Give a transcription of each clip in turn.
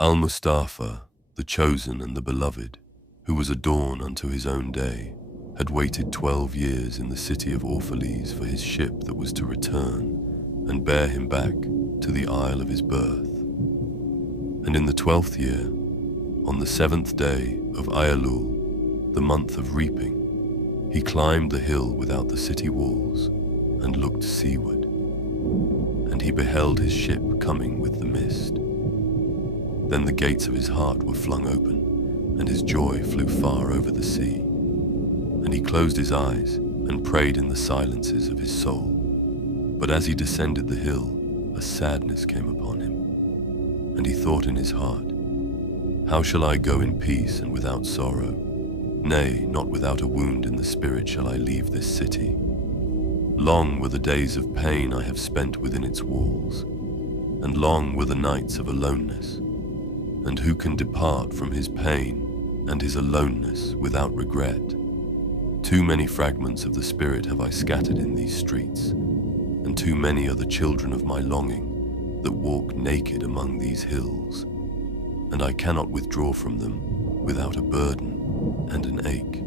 Almustafa, the chosen and the beloved, who was adorned unto his own day, had waited 12 years in the city of Orphalese for his ship that was to return and bear him back to the isle of his birth. And in the 12th year, on the 7th day of Ayalul, the month of reaping, he climbed the hill without the city walls and looked seaward. And he beheld his ship coming with the mist. Then the gates of his heart were flung open, and his joy flew far over the sea. And he closed his eyes and prayed in the silences of his soul. But as he descended the hill, a sadness came upon him. And he thought in his heart, how shall I go in peace and without sorrow? Nay, not without a wound in the spirit shall I leave this city. Long were the days of pain I have spent within its walls, and long were the nights of aloneness. And who can depart from his pain and his aloneness without regret? Too many fragments of the spirit have I scattered in these streets, and too many are the children of my longing that walk naked among these hills, and I cannot withdraw from them without a burden and an ache.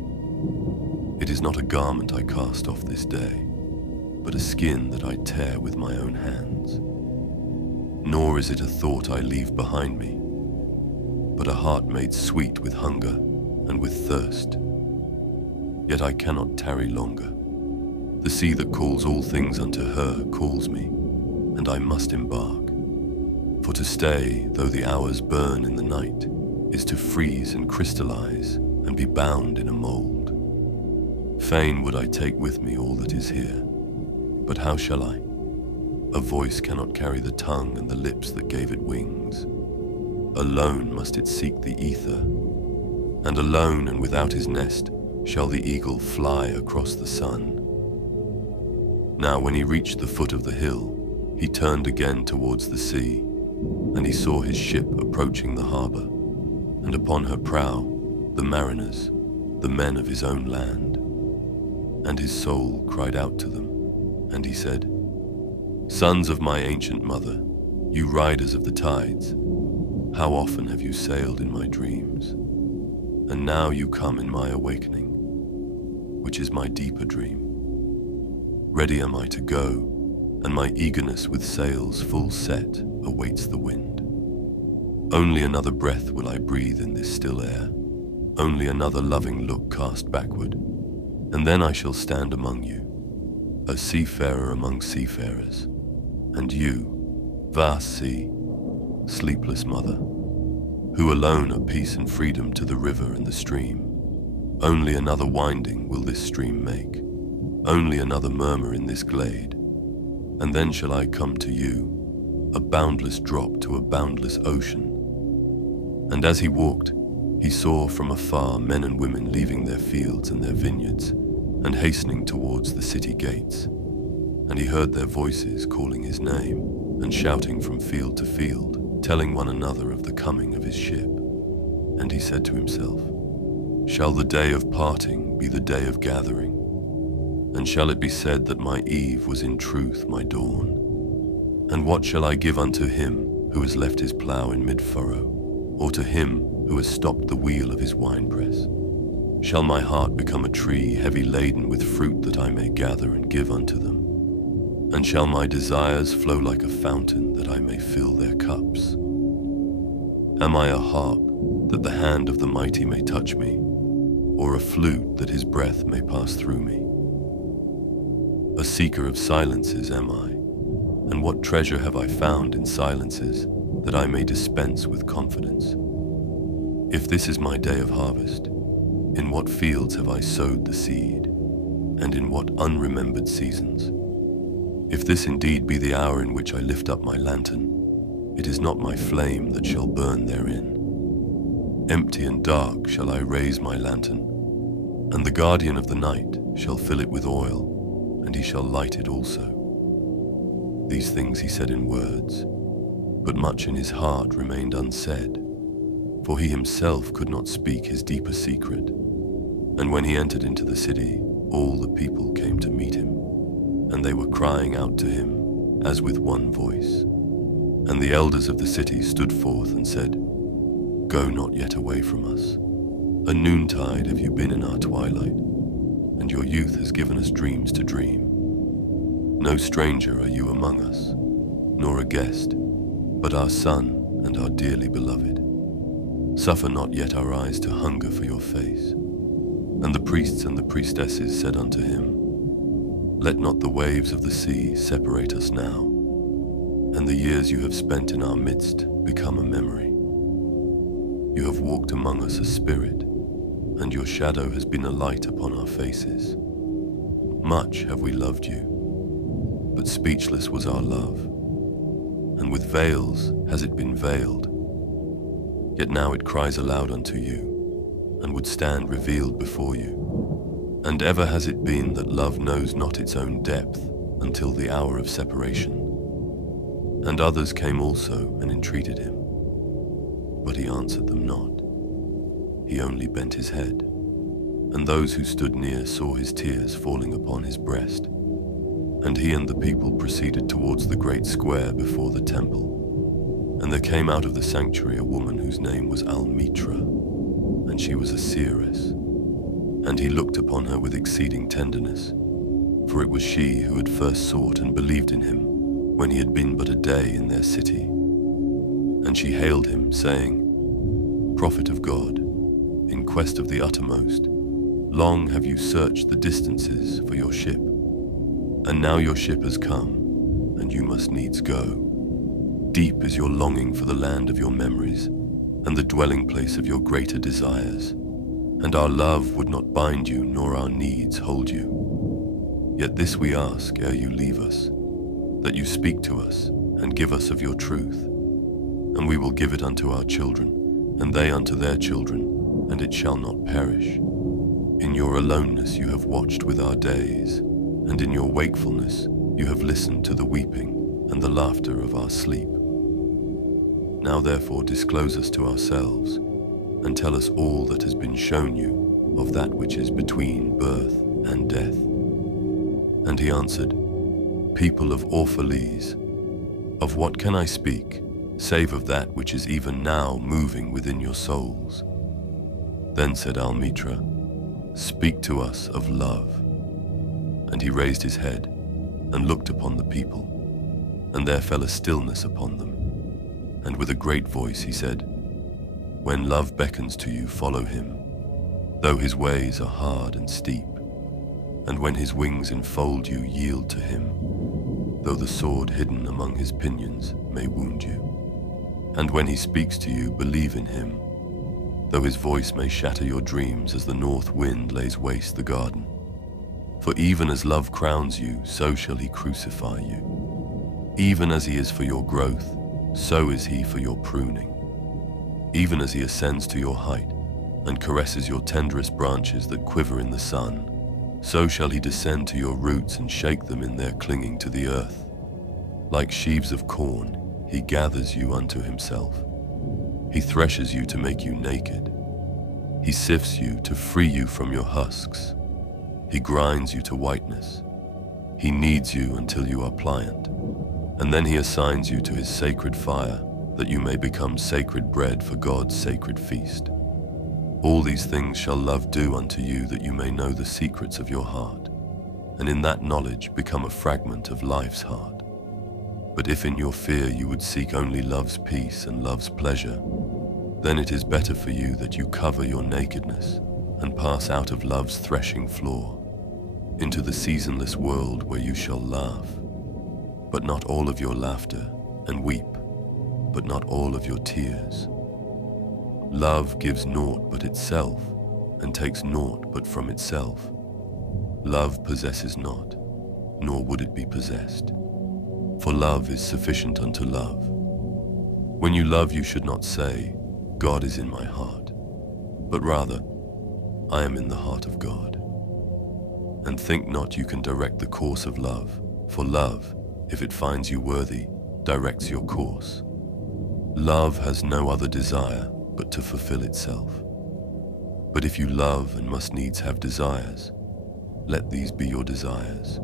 It is not a garment I cast off this day, but a skin that I tear with my own hands. Nor is it a thought I leave behind me, but a heart made sweet with hunger and with thirst. Yet I cannot tarry longer. The sea that calls all things unto her calls me, and I must embark. For to stay, though the hours burn in the night, is to freeze and crystallize and be bound in a mold. Fain would I take with me all that is here, but how shall I? A voice cannot carry the tongue and the lips that gave it wings. Alone must it seek the ether, and alone and without his nest shall the eagle fly across the sun. Now when he reached the foot of the hill, he turned again towards the sea, and he saw his ship approaching the harbor, and upon her prow the mariners, the men of his own land. And his soul cried out to them, and he said, Sons of my ancient mother, you riders of the tides, how often have you sailed in my dreams? And now you come in my awakening, which is my deeper dream. Ready am I to go, and my eagerness with sails full set awaits the wind. Only another breath will I breathe in this still air, only another loving look cast backward, and then I shall stand among you, a seafarer among seafarers, and you, vast sea, sleepless mother, who alone are peace and freedom to the river and the stream. Only another winding will this stream make, only another murmur in this glade, and then shall I come to you, a boundless drop to a boundless ocean. And as he walked, he saw from afar men and women leaving their fields and their vineyards, and hastening towards the city gates. And he heard their voices calling his name, and shouting from field to field, telling one another of the coming of his ship. And he said to himself, shall the day of parting be the day of gathering? And shall it be said that my eve was in truth my dawn? And what shall I give unto him who has left his plough in mid-furrow, or to him who has stopped the wheel of his winepress? Shall my heart become a tree heavy laden with fruit that I may gather and give unto them? And shall my desires flow like a fountain that I may fill their cups? Am I a harp that the hand of the mighty may touch me, or a flute that his breath may pass through me? A seeker of silences am I, and what treasure have I found in silences that I may dispense with confidence? If this is my day of harvest, in what fields have I sowed the seed, and in what unremembered seasons? If this indeed be the hour in which I lift up my lantern, it is not my flame that shall burn therein. Empty and dark shall I raise my lantern, and the guardian of the night shall fill it with oil, and he shall light it also. These things he said in words, but much in his heart remained unsaid, for he himself could not speak his deeper secret. And when he entered into the city, all the people came to meet him, and they were crying out to him as with one voice. And the elders of the city stood forth and said, Go not yet away from us. A noontide have you been in our twilight, and your youth has given us dreams to dream. No stranger are you among us, nor a guest, but our son and our dearly beloved. Suffer not yet our eyes to hunger for your face. And the priests and the priestesses said unto him, Let not the waves of the sea separate us now, and the years you have spent in our midst become a memory. You have walked among us a spirit, and your shadow has been a light upon our faces. Much have we loved you, but speechless was our love, and with veils has it been veiled. Yet now it cries aloud unto you, and would stand revealed before you. And ever has it been that love knows not its own depth until the hour of separation. And others came also and entreated him, but he answered them not. He only bent his head, and those who stood near saw his tears falling upon his breast. And he and the people proceeded towards the great square before the temple. And there came out of the sanctuary a woman whose name was Almitra, and she was a seeress. And he looked upon her with exceeding tenderness, for it was she who had first sought and believed in him when he had been but a day in their city. And she hailed him, saying, Prophet of God, in quest of the uttermost, long have you searched the distances for your ship, and now your ship has come, and you must needs go. Deep is your longing for the land of your memories, and the dwelling place of your greater desires, and our love would not bind you, nor our needs hold you. Yet this we ask ere you leave us, that you speak to us, and give us of your truth, and we will give it unto our children, and they unto their children, and it shall not perish. In your aloneness you have watched with our days, and in your wakefulness you have listened to the weeping and the laughter of our sleep. Now therefore disclose us to ourselves, and tell us all that has been shown you of that which is between birth and death. And he answered, People of Orphalese, of what can I speak, save of that which is even now moving within your souls? Then said Almitra, Speak to us of love. And he raised his head and looked upon the people, and there fell a stillness upon them. And with a great voice he said, When love beckons to you, follow him, though his ways are hard and steep. And when his wings enfold you, yield to him, though the sword hidden among his pinions may wound you. And when he speaks to you, believe in him, though his voice may shatter your dreams as the north wind lays waste the garden. For even as love crowns you, so shall he crucify you. Even as he is for your growth, so is he for your pruning. Even as he ascends to your height, and caresses your tenderest branches that quiver in the sun, so shall he descend to your roots and shake them in their clinging to the earth. Like sheaves of corn, he gathers you unto himself. He threshes you to make you naked. He sifts you to free you from your husks. He grinds you to whiteness. He kneads you until you are pliant. And then he assigns you to his sacred fire, that you may become sacred bread for God's sacred feast. All these things shall love do unto you, that you may know the secrets of your heart, and in that knowledge become a fragment of life's heart. But if in your fear you would seek only love's peace and love's pleasure, then it is better for you that you cover your nakedness and pass out of love's threshing floor into the seasonless world where you shall laugh, but not all of your laughter, and weep, but not all of your tears. Love gives naught but itself, and takes naught but from itself. Love possesses not, nor would it be possessed. For love is sufficient unto love. When you love, you should not say, God is in my heart, but rather, I am in the heart of God. And think not you can direct the course of love, for love, if it finds you worthy, directs your course. Love has no other desire but to fulfill itself. But if you love and must needs have desires, let these be your desires: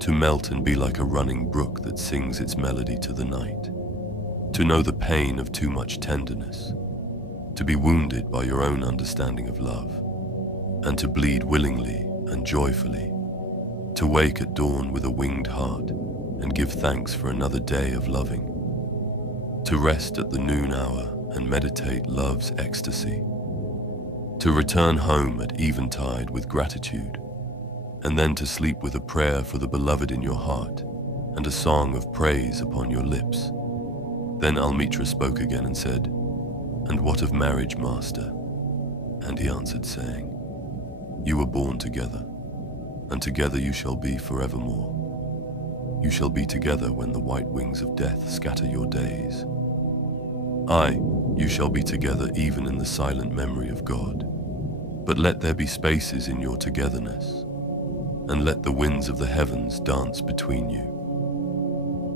to melt and be like a running brook that sings its melody to the night, to know the pain of too much tenderness, to be wounded by your own understanding of love, and to bleed willingly and joyfully, to wake at dawn with a winged heart and give thanks for another day of loving, to rest at the noon hour and meditate love's ecstasy, to return home at eventide with gratitude, and then to sleep with a prayer for the beloved in your heart and a song of praise upon your lips. Then Almitra spoke again and said, "And what of marriage, master?" And he answered, saying, "You were born together, and together you shall be forevermore. You shall be together when the white wings of death scatter your days. Aye, you shall be together even in the silent memory of God. But let there be spaces in your togetherness, and let the winds of the heavens dance between you.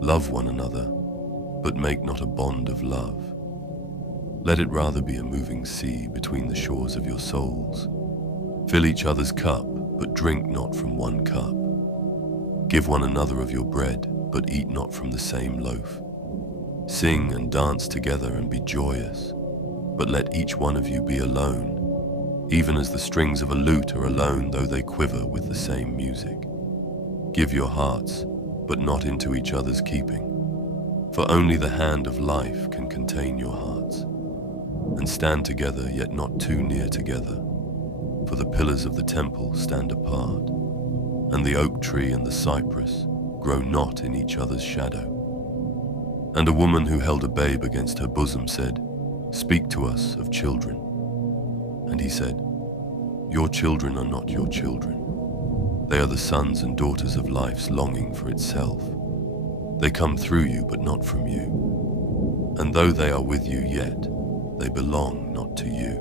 Love one another, but make not a bond of love. Let it rather be a moving sea between the shores of your souls. Fill each other's cup, but drink not from one cup. Give one another of your bread, but eat not from the same loaf. Sing and dance together and be joyous, but let each one of you be alone, even as the strings of a lute are alone though they quiver with the same music. Give your hearts, but not into each other's keeping, for only the hand of life can contain your hearts. And stand together, yet not too near together, for the pillars of the temple stand apart, and the oak tree and the cypress grow not in each other's shadow. And a woman who held a babe against her bosom said, "Speak to us of children." And he said, "Your children are not your children. They are the sons and daughters of life's longing for itself. They come through you, but not from you. And though they are with you yet, they belong not to you.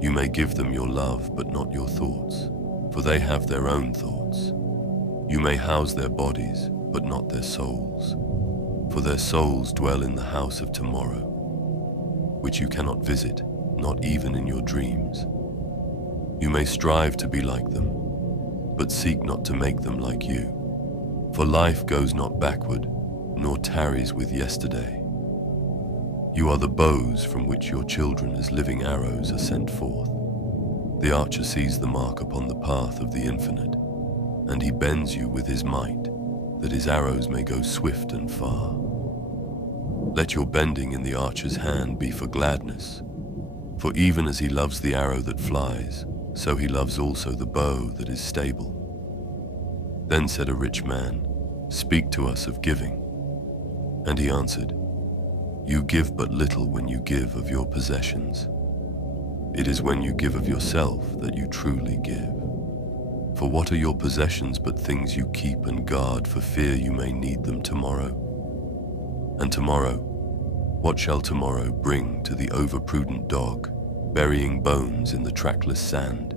You may give them your love, but not your thoughts, for they have their own thoughts. You may house their bodies, but not their souls, for their souls dwell in the house of tomorrow, which you cannot visit, not even in your dreams. You may strive to be like them, but seek not to make them like you, for life goes not backward, nor tarries with yesterday. You are the bows from which your children as living arrows are sent forth. The archer sees the mark upon the path of the infinite, and he bends you with his might, that his arrows may go swift and far. Let your bending in the archer's hand be for gladness, for even as he loves the arrow that flies, so he loves also the bow that is stable." Then said a rich man, "Speak to us of giving." And he answered, "You give but little when you give of your possessions. It is when you give of yourself that you truly give. For what are your possessions but things you keep and guard for fear you may need them tomorrow? And tomorrow, what shall tomorrow bring to the overprudent dog, burying bones in the trackless sand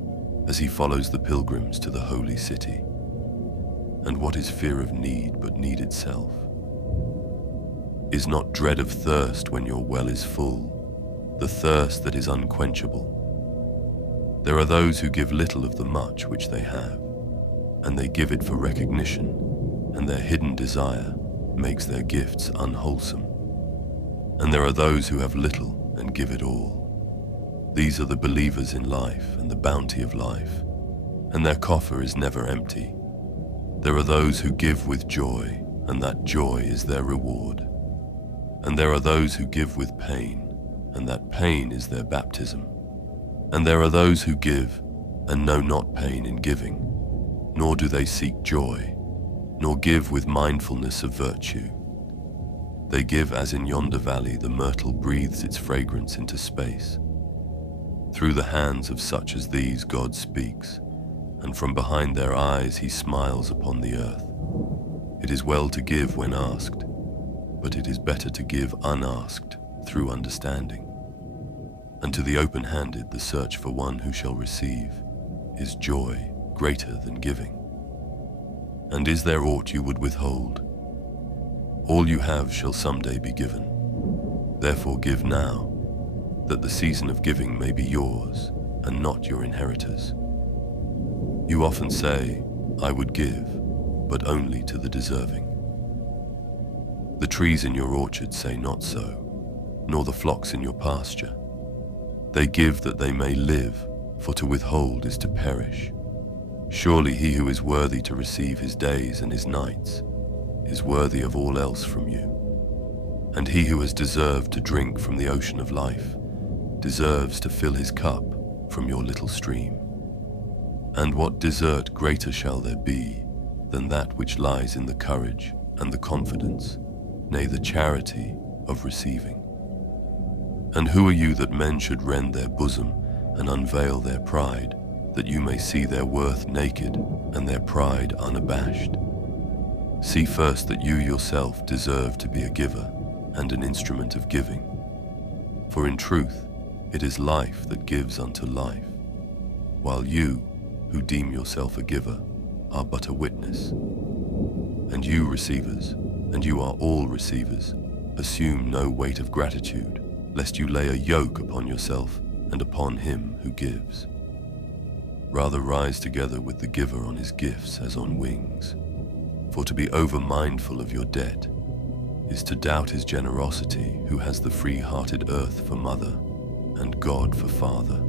as he follows the pilgrims to the holy city? And what is fear of need but need itself? Is not dread of thirst when your well is full, the thirst that is unquenchable? There are those who give little of the much which they have, and they give it for recognition, and their hidden desire makes their gifts unwholesome. And there are those who have little and give it all. These are the believers in life and the bounty of life, and their coffer is never empty. There are those who give with joy, and that joy is their reward. And there are those who give with pain, and that pain is their baptism. And there are those who give, and know not pain in giving, nor do they seek joy, nor give with mindfulness of virtue. They give as in yonder valley the myrtle breathes its fragrance into space. Through the hands of such as these God speaks, and from behind their eyes he smiles upon the earth. It is well to give when asked, but it is better to give unasked through understanding. And to the open-handed the search for one who shall receive is joy greater than giving. And is there aught you would withhold? All you have shall someday be given. Therefore give now, that the season of giving may be yours and not your inheritors. You often say, "I would give, but only to the deserving." The trees in your orchard say not so, nor the flocks in your pasture. They give that they may live, for to withhold is to perish. Surely he who is worthy to receive his days and his nights is worthy of all else from you. And he who has deserved to drink from the ocean of life deserves to fill his cup from your little stream. And what desert greater shall there be than that which lies in the courage and the confidence, nay, the charity of receiving? And who are you that men should rend their bosom and unveil their pride, that you may see their worth naked and their pride unabashed? See first that you yourself deserve to be a giver and an instrument of giving. For in truth, it is life that gives unto life, while you, who deem yourself a giver, are but a witness. And you receivers, and you are all receivers, assume no weight of gratitude, lest you lay a yoke upon yourself and upon him who gives. Rather rise together with the giver on his gifts as on wings. For to be over-mindful of your debt is to doubt his generosity, who has the free-hearted earth for mother and God for father.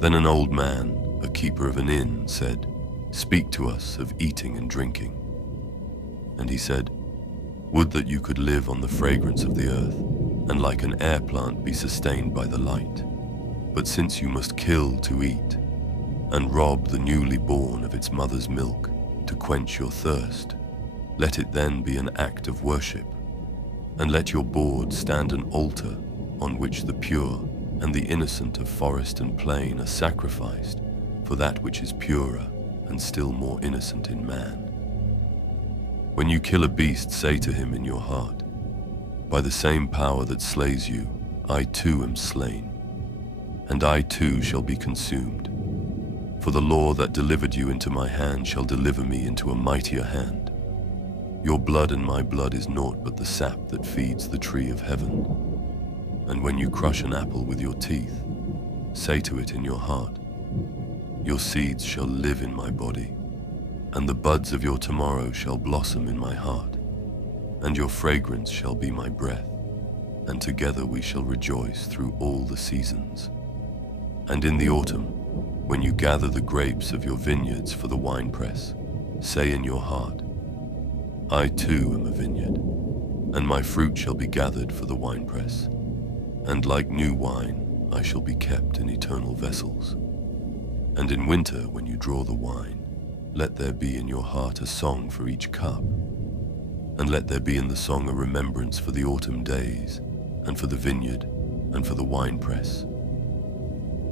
Then an old man, a keeper of an inn, said, "Speak to us of eating and drinking." And he said, "Would that you could live on the fragrance of the earth, and like an air plant be sustained by the light. But since you must kill to eat, and rob the newly born of its mother's milk to quench your thirst, let it then be an act of worship, and let your board stand an altar on which the pure and the innocent of forest and plain are sacrificed for that which is purer and still more innocent in man. When you kill a beast, say to him in your heart, by the same power that slays you, I too am slain, and I too shall be consumed. For the law that delivered you into my hand shall deliver me into a mightier hand. Your blood and my blood is naught but the sap that feeds the tree of heaven. And when you crush an apple with your teeth, say to it in your heart, your seeds shall live in my body, and the buds of your tomorrow shall blossom in my heart, and your fragrance shall be my breath, and together we shall rejoice through all the seasons. And in the autumn, when you gather the grapes of your vineyards for the winepress, say in your heart, I too am a vineyard, and my fruit shall be gathered for the winepress, and like new wine I shall be kept in eternal vessels. And in winter, when you draw the wine, let there be in your heart a song for each cup, and let there be in the song a remembrance for the autumn days, and for the vineyard, and for the winepress.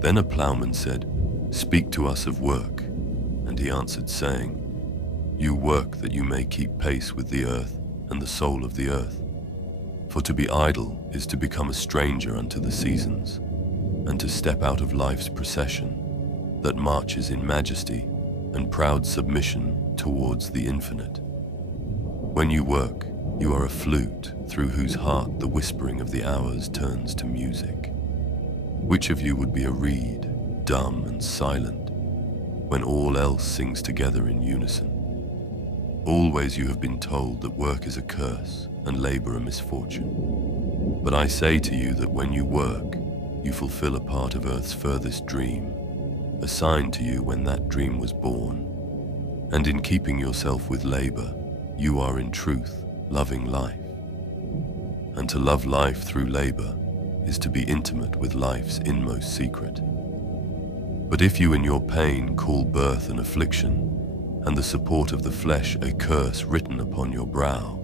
Then a plowman said, Speak to us of work. And he answered, saying, You work that you may keep pace with the earth and the soul of the earth. For to be idle is to become a stranger unto the seasons, and to step out of life's procession that marches in majesty and proud submission towards the infinite. When you work, you are a flute through whose heart the whispering of the hours turns to music. Which of you would be a reed, dumb and silent, when all else sings together in unison? Always you have been told that work is a curse and labor a misfortune. But I say to you that when you work, you fulfill a part of earth's furthest dream, assigned to you when that dream was born. And in keeping yourself with labor, you are in truth loving life. And to love life through labor is to be intimate with life's inmost secret. But if you in your pain call birth an affliction, and the support of the flesh a curse written upon your brow,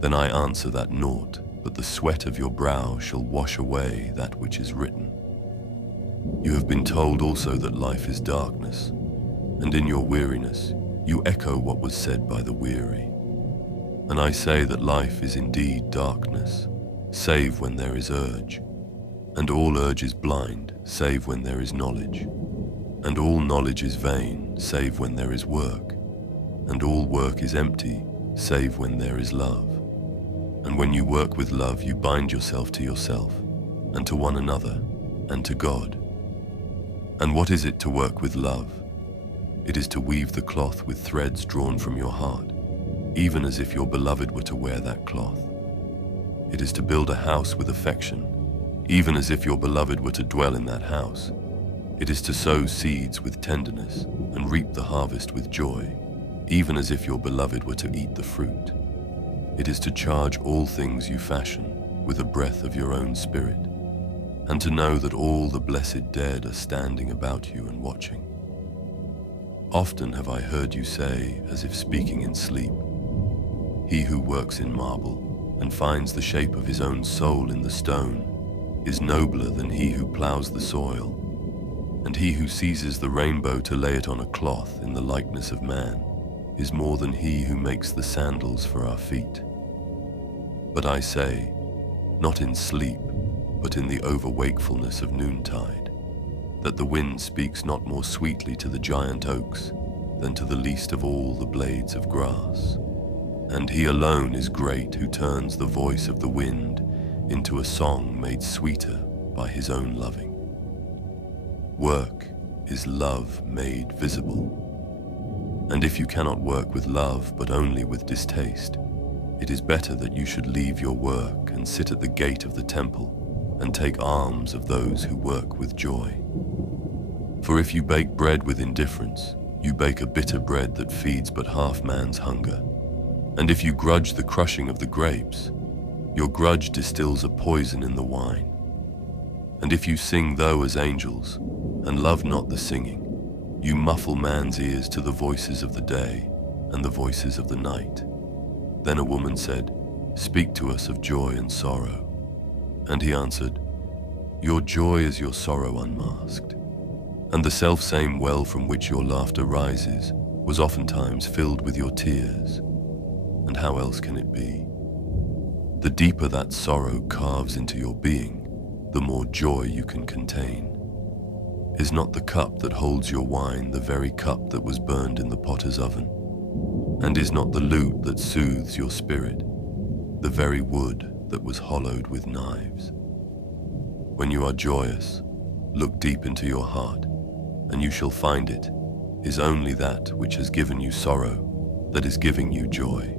then I answer that naught but the sweat of your brow shall wash away that which is written. You have been told also that life is darkness, and in your weariness you echo what was said by the weary. And I say that life is indeed darkness, save when there is urge, and all urge is blind, save when there is knowledge, and all knowledge is vain, save when there is work, and all work is empty, save when there is love. And when you work with love, you bind yourself to yourself, and to one another, and to God. And what is it to work with love? It is to weave the cloth with threads drawn from your heart, even as if your beloved were to wear that cloth. It is to build a house with affection, even as if your beloved were to dwell in that house. It is to sow seeds with tenderness and reap the harvest with joy, even as if your beloved were to eat the fruit. It is to charge all things you fashion with a breath of your own spirit, and to know that all the blessed dead are standing about you and watching. Often have I heard you say, as if speaking in sleep, "He who works in marble and finds the shape of his own soul in the stone is nobler than he who plows the soil, and he who seizes the rainbow to lay it on a cloth in the likeness of man is more than he who makes the sandals for our feet." But I say, not in sleep, but in the overwakefulness of noontide, that the wind speaks not more sweetly to the giant oaks than to the least of all the blades of grass. And he alone is great who turns the voice of the wind into a song made sweeter by his own loving. Work is love made visible. And if you cannot work with love but only with distaste, it is better that you should leave your work and sit at the gate of the temple and take alms of those who work with joy. For if you bake bread with indifference, you bake a bitter bread that feeds but half man's hunger. And if you grudge the crushing of the grapes, your grudge distills a poison in the wine. And if you sing though as angels, and love not the singing, you muffle man's ears to the voices of the day and the voices of the night. Then a woman said, "Speak to us of joy and sorrow." And he answered, "Your joy is your sorrow unmasked, and the self-same well from which your laughter rises was oftentimes filled with your tears. And how else can it be? The deeper that sorrow carves into your being, the more joy you can contain. Is not the cup that holds your wine the very cup that was burned in the potter's oven? And is not the lute that soothes your spirit the very wood that was hollowed with knives? When you are joyous, look deep into your heart, and you shall find it is only that which has given you sorrow that is giving you joy.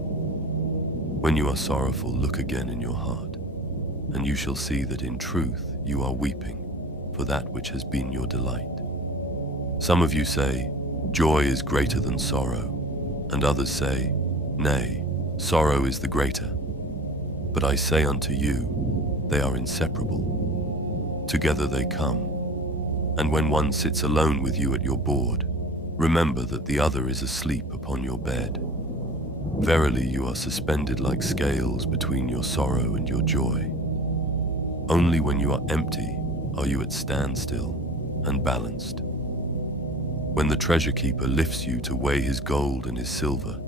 When you are sorrowful, look again in your heart, and you shall see that in truth you are weeping for that which has been your delight. Some of you say, "Joy is greater than sorrow," and others say, "Nay, sorrow is the greater." But I say unto you, they are inseparable. Together they come. And when one sits alone with you at your board, remember that the other is asleep upon your bed. Verily you are suspended like scales between your sorrow and your joy. Only when you are empty are you at standstill and balanced. When the treasure keeper lifts you to weigh his gold and his silver,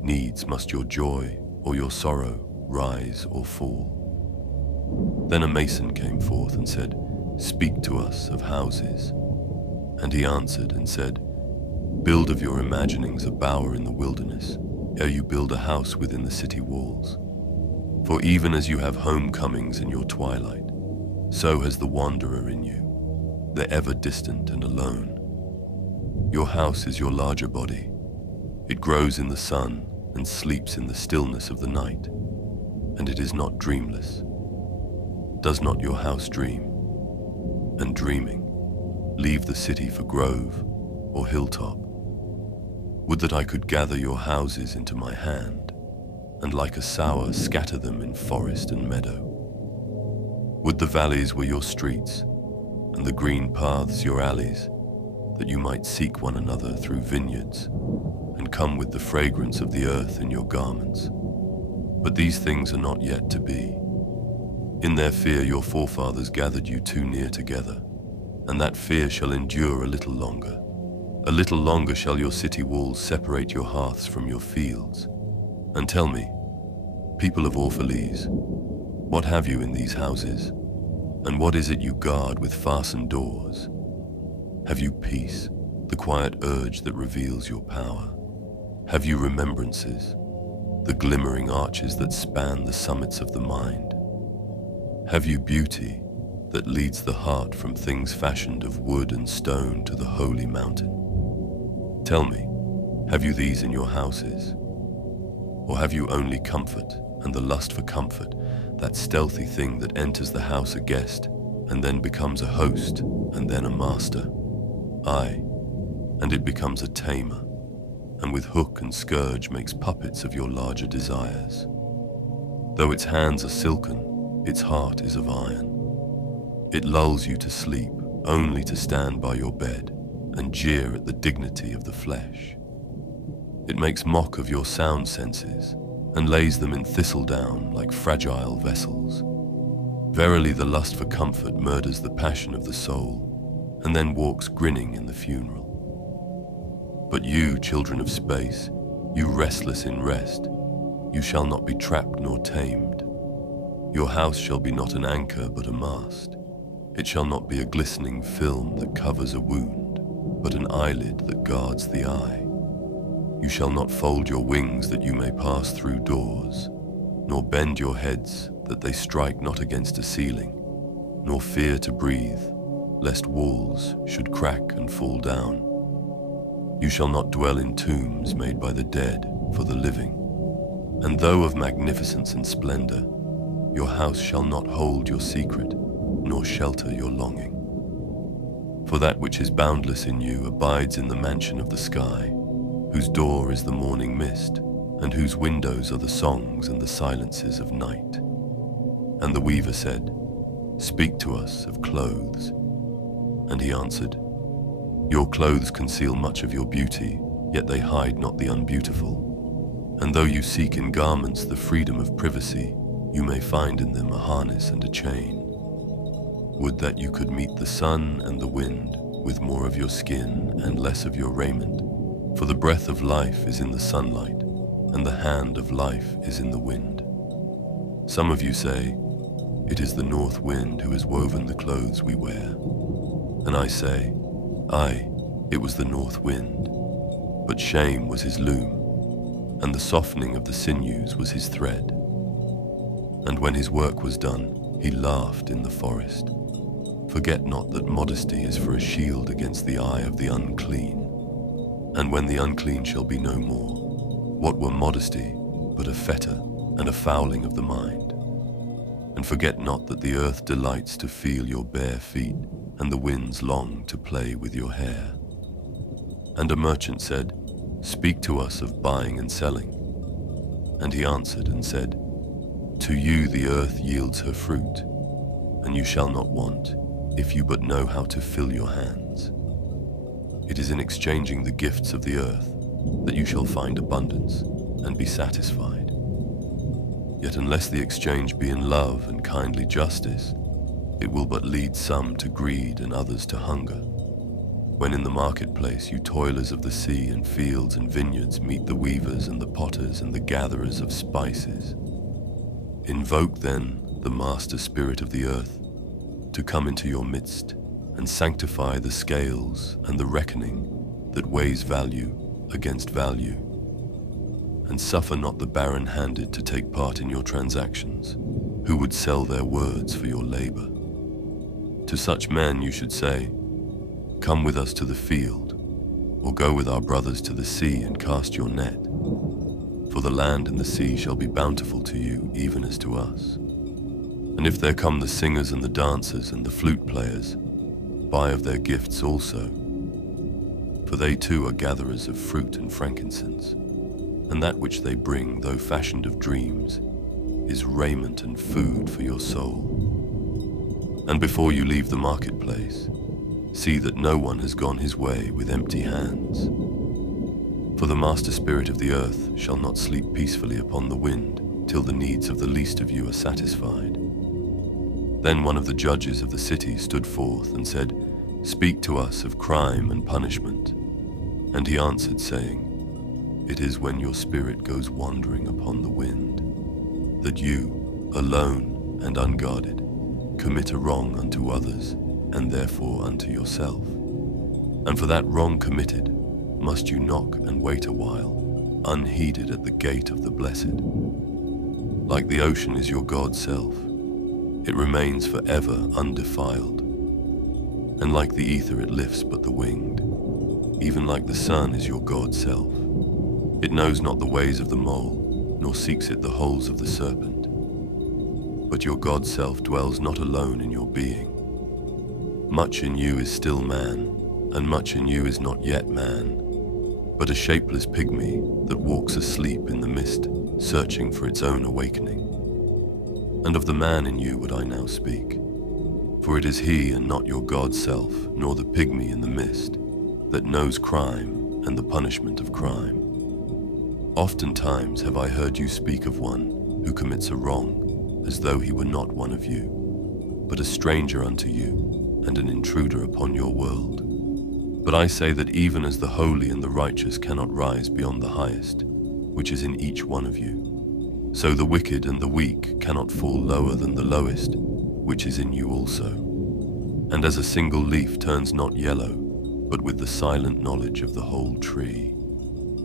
needs must your joy or your sorrow rise or fall. Then a mason came forth and said, "Speak to us of houses." And he answered and said, "Build of your imaginings a bower in the wilderness, ere you build a house within the city walls. For even as you have homecomings in your twilight, so has the wanderer in you, the ever distant and alone. Your house is your larger body. It grows in the sun and sleeps in the stillness of the night, and it is not dreamless. Does not your house dream? And dreaming, leave the city for grove or hilltop? Would that I could gather your houses into my hand, and like a sower scatter them in forest and meadow. Would the valleys were your streets, and the green paths your alleys, that you might seek one another through vineyards, and come with the fragrance of the earth in your garments. But these things are not yet to be. In their fear your forefathers gathered you too near together, and that fear shall endure a little longer. A little longer shall your city walls separate your hearths from your fields. And tell me, people of Orphalese, what have you in these houses? And what is it you guard with fastened doors? Have you peace, the quiet urge that reveals your power? Have you remembrances, the glimmering arches that span the summits of the mind? Have you beauty that leads the heart from things fashioned of wood and stone to the holy mountain? Tell me, have you these in your houses? Or have you only comfort and the lust for comfort, that stealthy thing that enters the house a guest and then becomes a host, and then a master. Aye, and it becomes a tamer, and with hook and scourge makes puppets of your larger desires. Though its hands are silken, its heart is of iron. It lulls you to sleep, only to stand by your bed and jeer at the dignity of the flesh. It makes mock of your sound senses and lays them in thistledown like fragile vessels. Verily, the lust for comfort murders the passion of the soul, and then walks grinning in the funeral. But you, children of space, you restless in rest, you shall not be trapped nor tamed. Your house shall be not an anchor but a mast. It shall not be a glistening film that covers a wound, but an eyelid that guards the eye. You shall not fold your wings that you may pass through doors, nor bend your heads that they strike not against a ceiling, nor fear to breathe, lest walls should crack and fall down. You shall not dwell in tombs made by the dead for the living, and though of magnificence and splendor, your house shall not hold your secret, nor shelter your longing. For that which is boundless in you abides in the mansion of the sky, whose door is the morning mist, and whose windows are the songs and the silences of night. And the weaver said, "Speak to us of clothes." And he answered, "Your clothes conceal much of your beauty, yet they hide not the unbeautiful. And though you seek in garments the freedom of privacy, you may find in them a harness and a chain. Would that you could meet the sun and the wind with more of your skin and less of your raiment, for the breath of life is in the sunlight, and the hand of life is in the wind. Some of you say, it is the north wind who has woven the clothes we wear. And I say, aye, it was the north wind, but shame was his loom, and the softening of the sinews was his thread. And when his work was done, he laughed in the forest. Forget not that modesty is for a shield against the eye of the unclean. And when the unclean shall be no more, what were modesty but a fetter and a fouling of the mind? And forget not that the earth delights to feel your bare feet, and the winds long to play with your hair. And a merchant said, "Speak to us of buying and selling." And he answered and said, "To you the earth yields her fruit, and you shall not want, if you but know how to fill your hands. It is in exchanging the gifts of the earth that you shall find abundance and be satisfied. Yet unless the exchange be in love and kindly justice, it will but lead some to greed and others to hunger. When in the marketplace you toilers of the sea and fields and vineyards meet the weavers and the potters and the gatherers of spices, invoke then the master spirit of the earth to come into your midst and sanctify the scales and the reckoning that weighs value against value, and suffer not the barren-handed to take part in your transactions, who would sell their words for your labor. To such men you should say, come with us to the field, or go with our brothers to the sea and cast your net, for the land and the sea shall be bountiful to you even as to us. And if there come the singers and the dancers and the flute players, buy of their gifts also, for they too are gatherers of fruit and frankincense, and that which they bring, though fashioned of dreams, is raiment and food for your soul. And before you leave the marketplace, see that no one has gone his way with empty hands. For the master spirit of the earth shall not sleep peacefully upon the wind till the needs of the least of you are satisfied. Then one of the judges of the city stood forth and said, "Speak to us of crime and punishment." And he answered, saying, "It is when your spirit goes wandering upon the wind, that you, alone and unguarded, commit a wrong unto others, and therefore unto yourself. And for that wrong committed, must you knock and wait a while, unheeded at the gate of the blessed. Like the ocean is your God self, it remains forever undefiled. And like the ether it lifts but the winged, even like the sun is your God self. It knows not the ways of the mole, nor seeks it the holes of the serpent. But your God self dwells not alone in your being, Much in you is still man, and much in you is not yet man, but a shapeless pygmy that walks asleep in the mist, searching for its own awakening. And of the man in you would I now speak, for it is he and not your God self, nor the pygmy in the mist, that knows crime and the punishment of crime. Oftentimes have I heard you speak of one who commits a wrong, as though he were not one of you, but a stranger unto you, and an intruder upon your world. But I say that even as the holy and the righteous cannot rise beyond the highest, which is in each one of you, so the wicked and the weak cannot fall lower than the lowest, which is in you also. And as a single leaf turns not yellow, but with the silent knowledge of the whole tree,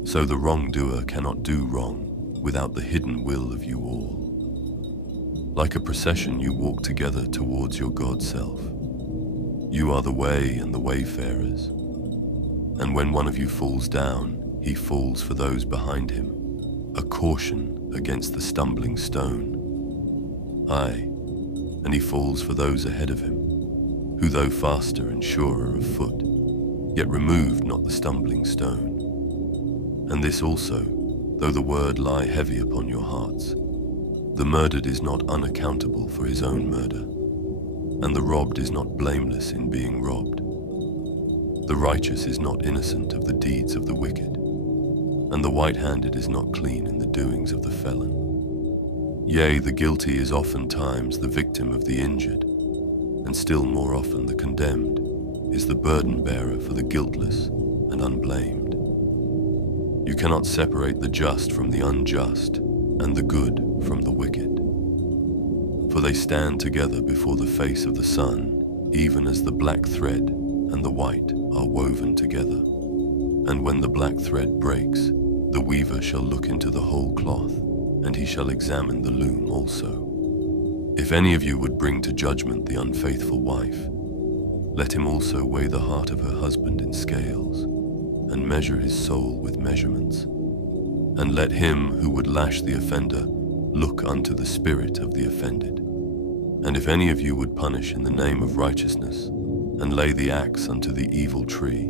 so the wrongdoer cannot do wrong without the hidden will of you all. Like a procession you walk together towards your God self. You are the way and the wayfarers. And when one of you falls down, he falls for those behind him, a caution against the stumbling stone. Aye, and he falls for those ahead of him, who though faster and surer of foot, yet removed not the stumbling stone. And this also, though the word lie heavy upon your hearts, the murdered is not unaccountable for his own murder, and the robbed is not blameless in being robbed. The righteous is not innocent of the deeds of the wicked, and the white-handed is not clean in the doings of the felon. Yea, the guilty is oftentimes the victim of the injured, and still more often the condemned is the burden-bearer for the guiltless and unblamed. You cannot separate the just from the unjust, and the good from the wicked. For they stand together before the face of the sun, even as the black thread and the white are woven together. And when the black thread breaks, the weaver shall look into the whole cloth, and he shall examine the loom also. If any of you would bring to judgment the unfaithful wife, let him also weigh the heart of her husband in scales, and measure his soul with measurements. And let him who would lash the offender look unto the spirit of the offended. And if any of you would punish in the name of righteousness, and lay the axe unto the evil tree,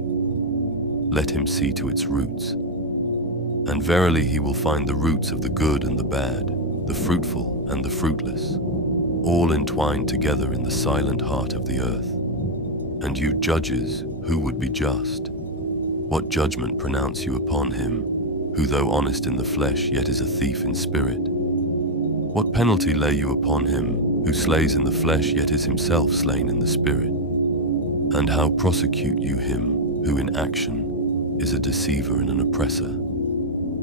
let him see to its roots. And verily he will find the roots of the good and the bad, the fruitful and the fruitless, all entwined together in the silent heart of the earth. And you judges, who would be just, what judgment pronounce you upon him, who though honest in the flesh yet is a thief in spirit? What penalty lay you upon him, who slays in the flesh yet is himself slain in the spirit? And how prosecute you him, who in action is a deceiver and an oppressor,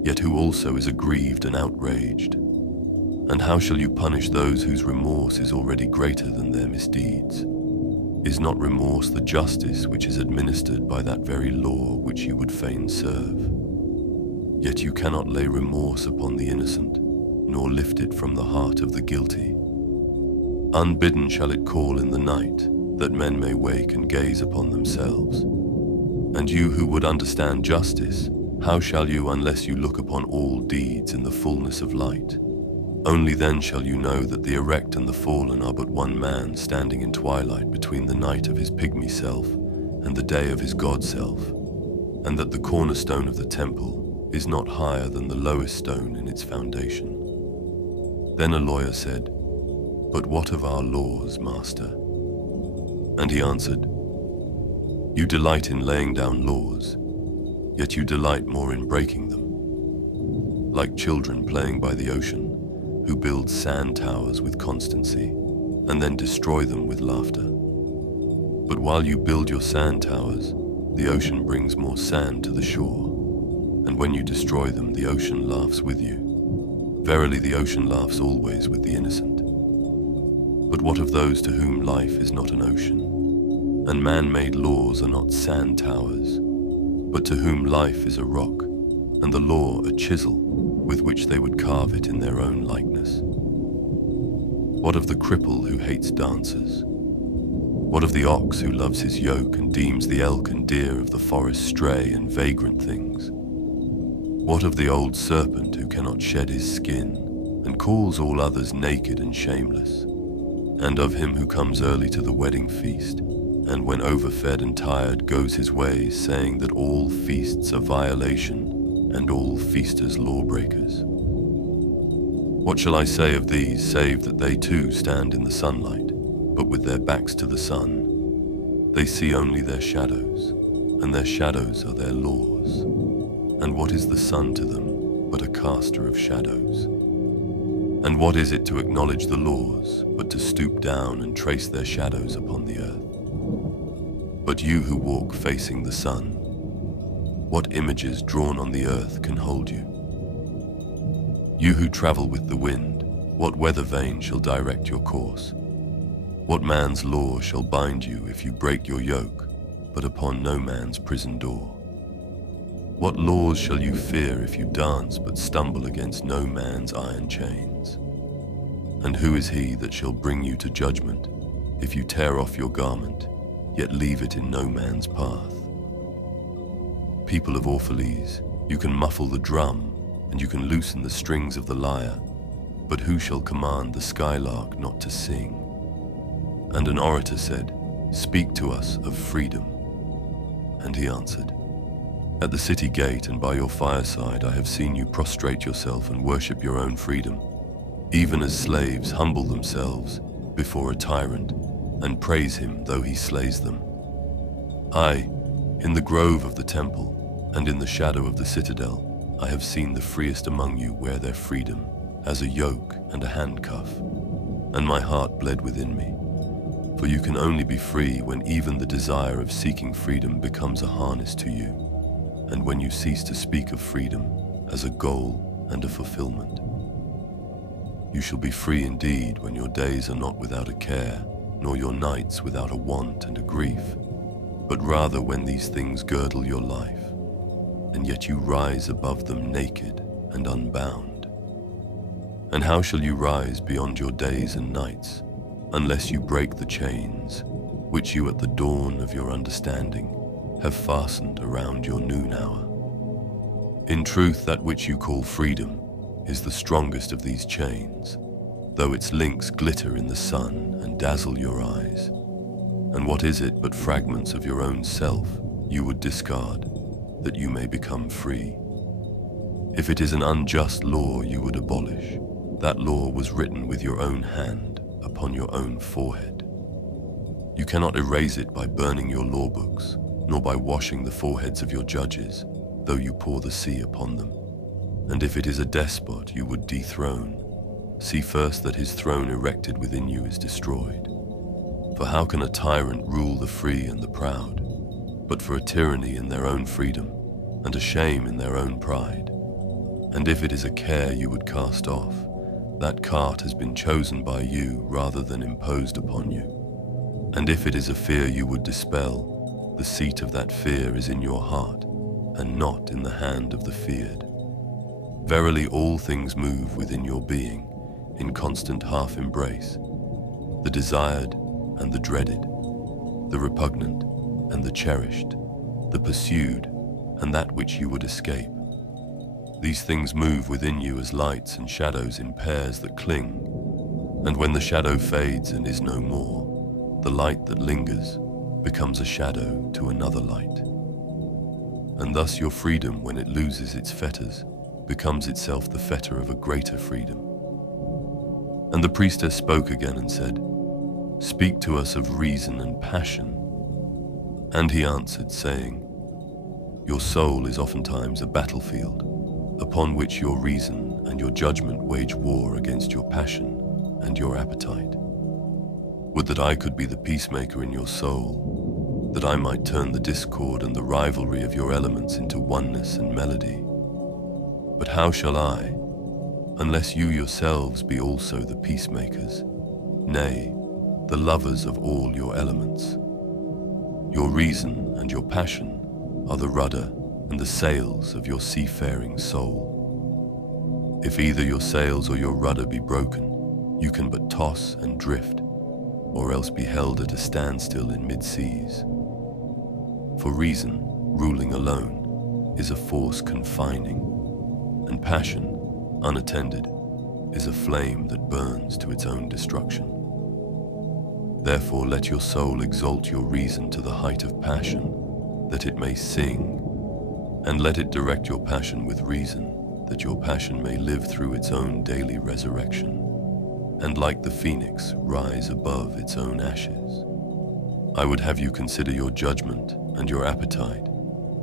yet who also is aggrieved and outraged? And how shall you punish those whose remorse is already greater than their misdeeds? Is not remorse the justice which is administered by that very law which you would fain serve? Yet you cannot lay remorse upon the innocent, nor lift it from the heart of the guilty. Unbidden shall it call in the night, that men may wake and gaze upon themselves. And you who would understand justice, how shall you unless you look upon all deeds in the fullness of light? Only then shall you know that the erect and the fallen are but one man standing in twilight between the night of his pygmy self and the day of his God self, and that the cornerstone of the temple is not higher than the lowest stone in its foundation. Then a lawyer said, "But what of our laws, master?" And he answered, "You delight in laying down laws, yet you delight more in breaking them. Like children playing by the ocean, who build sand towers with constancy, and then destroy them with laughter. But while you build your sand towers, the ocean brings more sand to the shore, and when you destroy them, the ocean laughs with you. Verily the ocean laughs always with the innocent. But what of those to whom life is not an ocean, and man-made laws are not sand towers, but to whom life is a rock, and the law a chisel, with which they would carve it in their own likeness? What of the cripple who hates dancers? What of the ox who loves his yoke and deems the elk and deer of the forest stray and vagrant things? What of the old serpent who cannot shed his skin and calls all others naked and shameless? And of him who comes early to the wedding feast and when overfed and tired goes his ways, saying that all feasts are violation and all feasters lawbreakers. What shall I say of these, save that they too stand in the sunlight, but with their backs to the sun? They see only their shadows, and their shadows are their laws. And what is the sun to them but a caster of shadows? And what is it to acknowledge the laws, but to stoop down and trace their shadows upon the earth? But you who walk facing the sun, what images drawn on the earth can hold you? You who travel with the wind, what weather vane shall direct your course? What man's law shall bind you if you break your yoke, but upon no man's prison door? What laws shall you fear if you dance but stumble against no man's iron chains? And who is he that shall bring you to judgment if you tear off your garment, yet leave it in no man's path? People of Orphalese, you can muffle the drum, and you can loosen the strings of the lyre, but who shall command the skylark not to sing? And an orator said, "Speak to us of freedom." And he answered, "At the city gate and by your fireside I have seen you prostrate yourself and worship your own freedom, even as slaves humble themselves before a tyrant and praise him though he slays them. Aye, in the grove of the temple and in the shadow of the citadel, I have seen the freest among you wear their freedom as a yoke and a handcuff, and my heart bled within me. For you can only be free when even the desire of seeking freedom becomes a harness to you, and when you cease to speak of freedom as a goal and a fulfillment. You shall be free indeed when your days are not without a care, nor your nights without a want and a grief, but rather when these things girdle your life, and yet you rise above them naked and unbound. And how shall you rise beyond your days and nights, unless you break the chains, which you at the dawn of your understanding have fastened around your noon hour? In truth, that which you call freedom is the strongest of these chains, though its links glitter in the sun and dazzle your eyes. And what is it but fragments of your own self you would discard, that you may become free? If it is an unjust law you would abolish, that law was written with your own hand upon your own forehead. You cannot erase it by burning your law books, nor by washing the foreheads of your judges, though you pour the sea upon them. And if it is a despot you would dethrone, see first that his throne erected within you is destroyed. For how can a tyrant rule the free and the proud, but for a tyranny in their own freedom, and a shame in their own pride? And if it is a care you would cast off, that cart has been chosen by you rather than imposed upon you. And if it is a fear you would dispel, the seat of that fear is in your heart, and not in the hand of the feared. Verily all things move within your being, in constant half-embrace, the desired and the dreaded, the repugnant and the cherished, the pursued and that which you would escape. These things move within you as lights and shadows in pairs that cling, and when the shadow fades and is no more, the light that lingers becomes a shadow to another light. And thus your freedom, when it loses its fetters, becomes itself the fetter of a greater freedom. And the priestess spoke again and said, "Speak to us of reason and passion." And he answered, saying, "Your soul is oftentimes a battlefield, upon which your reason and your judgment wage war against your passion and your appetite. Would that I could be the peacemaker in your soul, that I might turn the discord and the rivalry of your elements into oneness and melody. But how shall I, unless you yourselves be also the peacemakers, nay, the lovers of all your elements? Your reason and your passion are the rudder and the sails of your seafaring soul. If either your sails or your rudder be broken, you can but toss and drift, or else be held at a standstill in mid-seas. For reason, ruling alone, is a force confining, and passion, unattended, is a flame that burns to its own destruction. Therefore let your soul exalt your reason to the height of passion, that it may sing, and let it direct your passion with reason, that your passion may live through its own daily resurrection, and like the phoenix rise above its own ashes. I would have you consider your judgment and your appetite,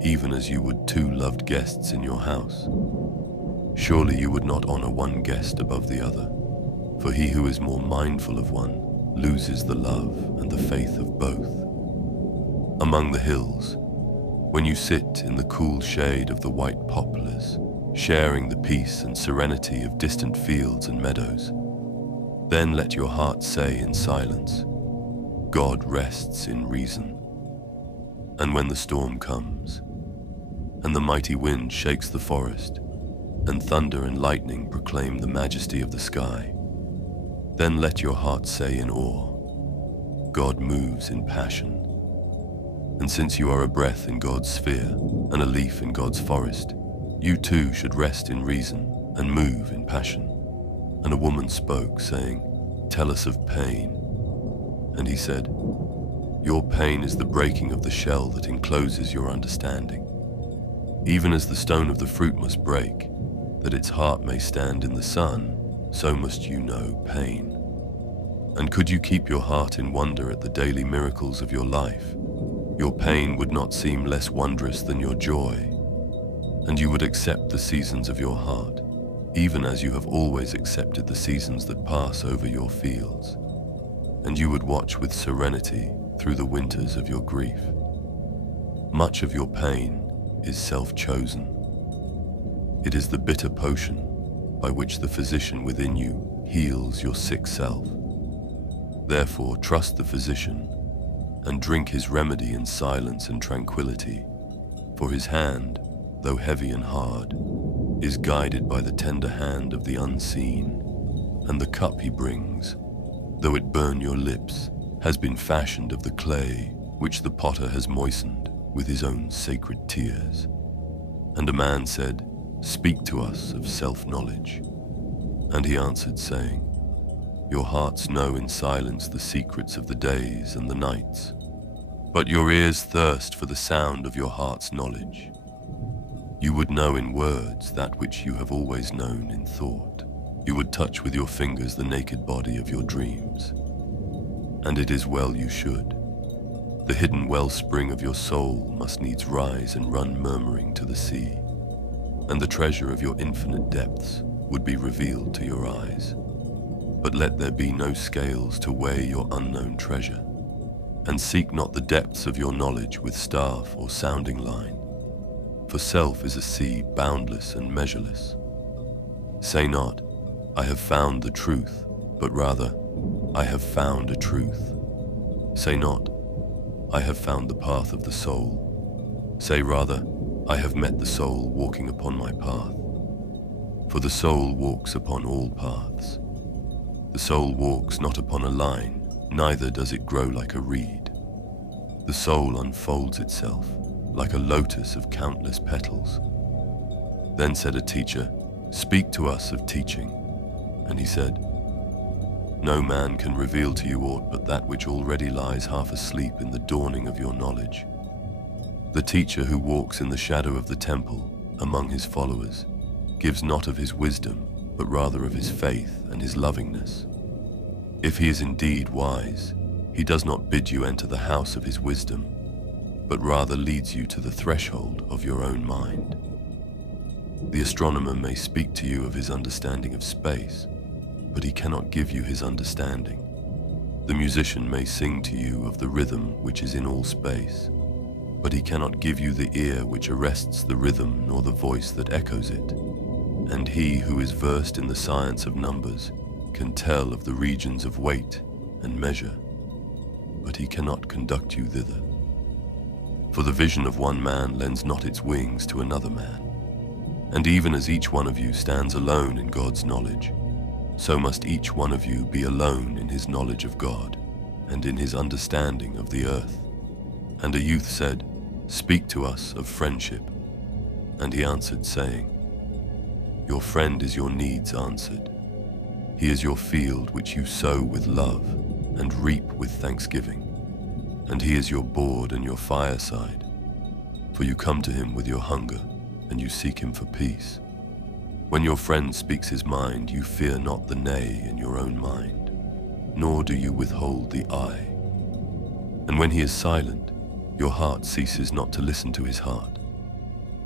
even as you would two loved guests in your house. Surely you would not honor one guest above the other, for he who is more mindful of one loses the love and the faith of both. Among the hills, when you sit in the cool shade of the white poplars, sharing the peace and serenity of distant fields and meadows, then let your heart say in silence, God rests in reason. And when the storm comes, and the mighty wind shakes the forest, and thunder and lightning proclaim the majesty of the sky, then let your heart say in awe, God moves in passion. And since you are a breath in God's sphere and a leaf in God's forest, you too should rest in reason and move in passion. And a woman spoke, saying, Tell us of pain. And he said, Your pain is the breaking of the shell that encloses your understanding. Even as the stone of the fruit must break, that its heart may stand in the sun, so must you know pain. And could you keep your heart in wonder at the daily miracles of your life, your pain would not seem less wondrous than your joy, and you would accept the seasons of your heart, even as you have always accepted the seasons that pass over your fields, and you would watch with serenity through the winters of your grief. Much of your pain is self-chosen. It is the bitter potion by which the physician within you heals your sick self. Therefore, trust the physician and drink his remedy in silence and tranquility, for his hand, though heavy and hard, is guided by the tender hand of the unseen, and the cup he brings, though it burn your lips, has been fashioned of the clay which the potter has moistened with his own sacred tears. And a man said, Speak to us of self-knowledge. And he answered, saying, Your hearts know in silence the secrets of the days and the nights, but your ears thirst for the sound of your heart's knowledge. You would know in words that which you have always known in thought. You would touch with your fingers the naked body of your dreams. And it is well you should. The hidden wellspring of your soul must needs rise and run murmuring to the sea, and the treasure of your infinite depths would be revealed to your eyes. But let there be no scales to weigh your unknown treasure, and seek not the depths of your knowledge with staff or sounding line, for self is a sea boundless and measureless. Say not, I have found the truth, but rather, I have found a truth. Say not, I have found the path of the soul. Say rather, I have met the soul walking upon my path. For the soul walks upon all paths. The soul walks not upon a line, neither does it grow like a reed. The soul unfolds itself like a lotus of countless petals. Then said a teacher, Speak to us of teaching. And he said, No man can reveal to you aught but that which already lies half asleep in the dawning of your knowledge. The teacher who walks in the shadow of the temple among his followers gives not of his wisdom, but rather of his faith and his lovingness. If he is indeed wise, he does not bid you enter the house of his wisdom, but rather leads you to the threshold of your own mind. The astronomer may speak to you of his understanding of space, but he cannot give you his understanding. The musician may sing to you of the rhythm which is in all space, but he cannot give you the ear which arrests the rhythm nor the voice that echoes it. And he who is versed in the science of numbers can tell of the regions of weight and measure, but he cannot conduct you thither. For the vision of one man lends not its wings to another man. And even as each one of you stands alone in God's knowledge, so must each one of you be alone in his knowledge of God and in his understanding of the earth. And a youth said, Speak to us of friendship. And he answered, saying, Your friend is your needs answered. He is your field which you sow with love, and reap with thanksgiving. And he is your board and your fireside. For you come to him with your hunger, and you seek him for peace. When your friend speaks his mind, you fear not the nay in your own mind, nor do you withhold the I. And when he is silent, your heart ceases not to listen to his heart.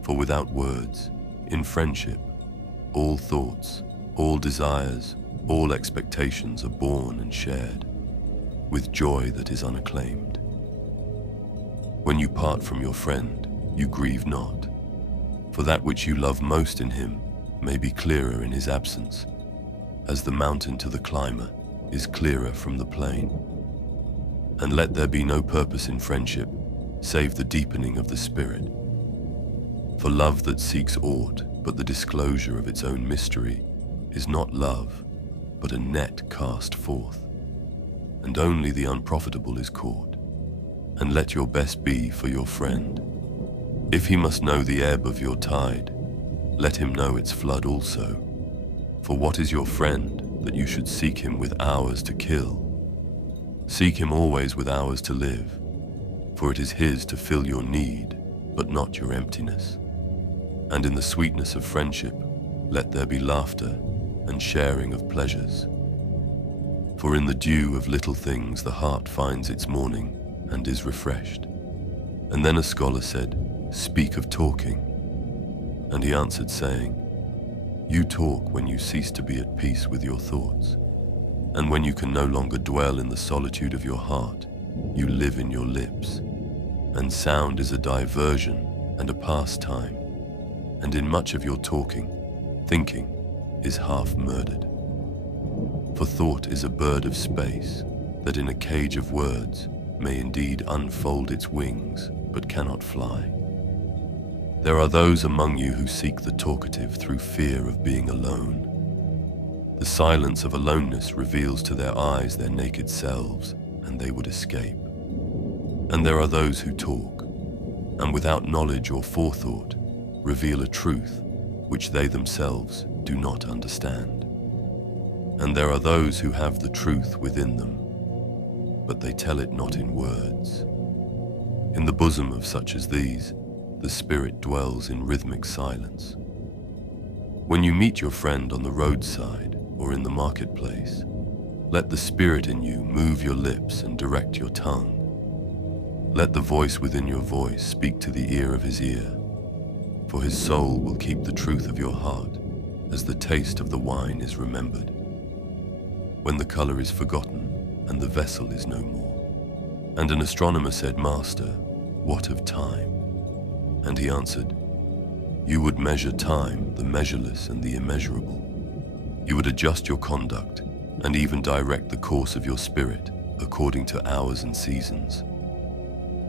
For without words, in friendship, all thoughts, all desires, all expectations are born and shared, with joy that is unacclaimed. When you part from your friend, you grieve not, for that which you love most in him may be clearer in his absence, as the mountain to the climber is clearer from the plain. And let there be no purpose in friendship, save the deepening of the spirit. For love that seeks aught but the disclosure of its own mystery is not love, but a net cast forth, and only the unprofitable is caught. And let your best be for your friend. If he must know the ebb of your tide, let him know its flood also. For what is your friend that you should seek him with hours to kill? Seek him always with hours to live, for it is his to fill your need, but not your emptiness. And in the sweetness of friendship, let there be laughter and sharing of pleasures. For in the dew of little things the heart finds its morning and is refreshed. And then a scholar said, "Speak of talking." And he answered, saying, "You talk when you cease to be at peace with your thoughts, and when you can no longer dwell in the solitude of your heart, you live in your lips. And sound is a diversion and a pastime, and in much of your talking, thinking is half murdered. For thought is a bird of space, that in a cage of words may indeed unfold its wings, but cannot fly. There are those among you who seek the talkative through fear of being alone. The silence of aloneness reveals to their eyes their naked selves, and they would escape. And there are those who talk, and without knowledge or forethought, reveal a truth which they themselves do not understand. And there are those who have the truth within them, but they tell it not in words. In the bosom of such as these, the spirit dwells in rhythmic silence. When you meet your friend on the roadside or in the marketplace, let the spirit in you move your lips and direct your tongue. Let the voice within your voice speak to the ear of his ear, for his soul will keep the truth of your heart as the taste of the wine is remembered, when the color is forgotten and the vessel is no more. And an astronomer said, "Master, what of time?" And he answered, "You would measure time, the measureless and the immeasurable. You would adjust your conduct and even direct the course of your spirit according to hours and seasons.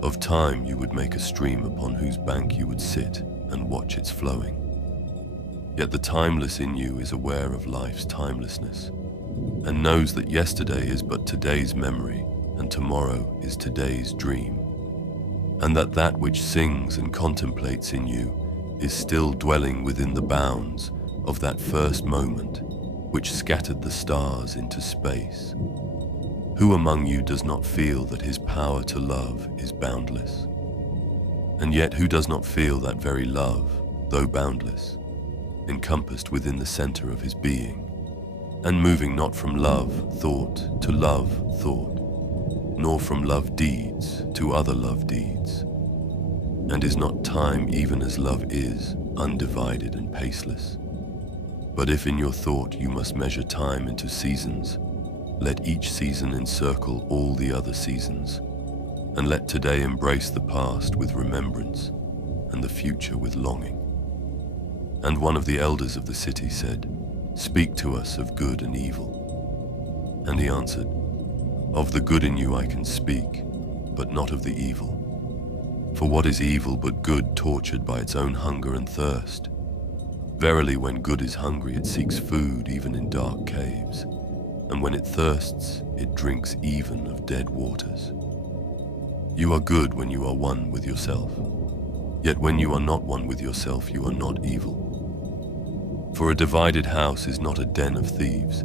Of time you would make a stream upon whose bank you would sit and watch its flowing. Yet the timeless in you is aware of life's timelessness, and knows that yesterday is but today's memory and tomorrow is today's dream, and that that which sings and contemplates in you is still dwelling within the bounds of that first moment which scattered the stars into space. Who among you does not feel that his power to love is boundless? And yet who does not feel that very love, though boundless, encompassed within the center of his being, and moving not from love thought to love thought, nor from love deeds to other love deeds? And is not time, even as love is, undivided and paceless? But if in your thought you must measure time into seasons, let each season encircle all the other seasons, and let today embrace the past with remembrance, and the future with longing. And one of the elders of the city said, "Speak to us of good and evil." And he answered, "Of the good in you I can speak, but not of the evil. For what is evil but good tortured by its own hunger and thirst? Verily, when good is hungry, it seeks food even in dark caves, and when it thirsts, it drinks even of dead waters. You are good when you are one with yourself, yet when you are not one with yourself, you are not evil. For a divided house is not a den of thieves,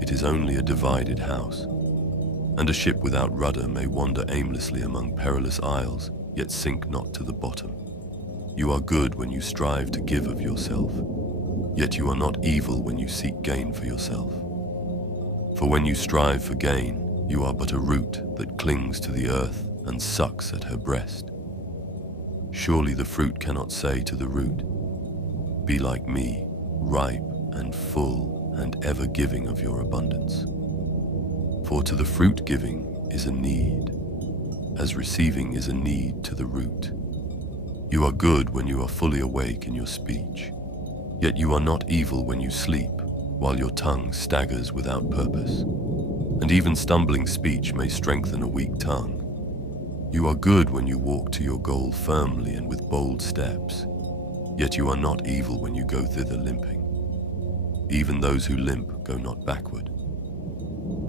it is only a divided house. And a ship without rudder may wander aimlessly among perilous isles, yet sink not to the bottom. You are good when you strive to give of yourself, yet you are not evil when you seek gain for yourself. For when you strive for gain, you are but a root that clings to the earth and sucks at her breast. Surely the fruit cannot say to the root, "Be like me, ripe and full and ever giving of your abundance." For to the fruit giving is a need, as receiving is a need to the root. You are good when you are fully awake in your speech, yet you are not evil when you sleep, while your tongue staggers without purpose. And even stumbling speech may strengthen a weak tongue. You are good when you walk to your goal firmly and with bold steps, yet you are not evil when you go thither limping. Even those who limp go not backward.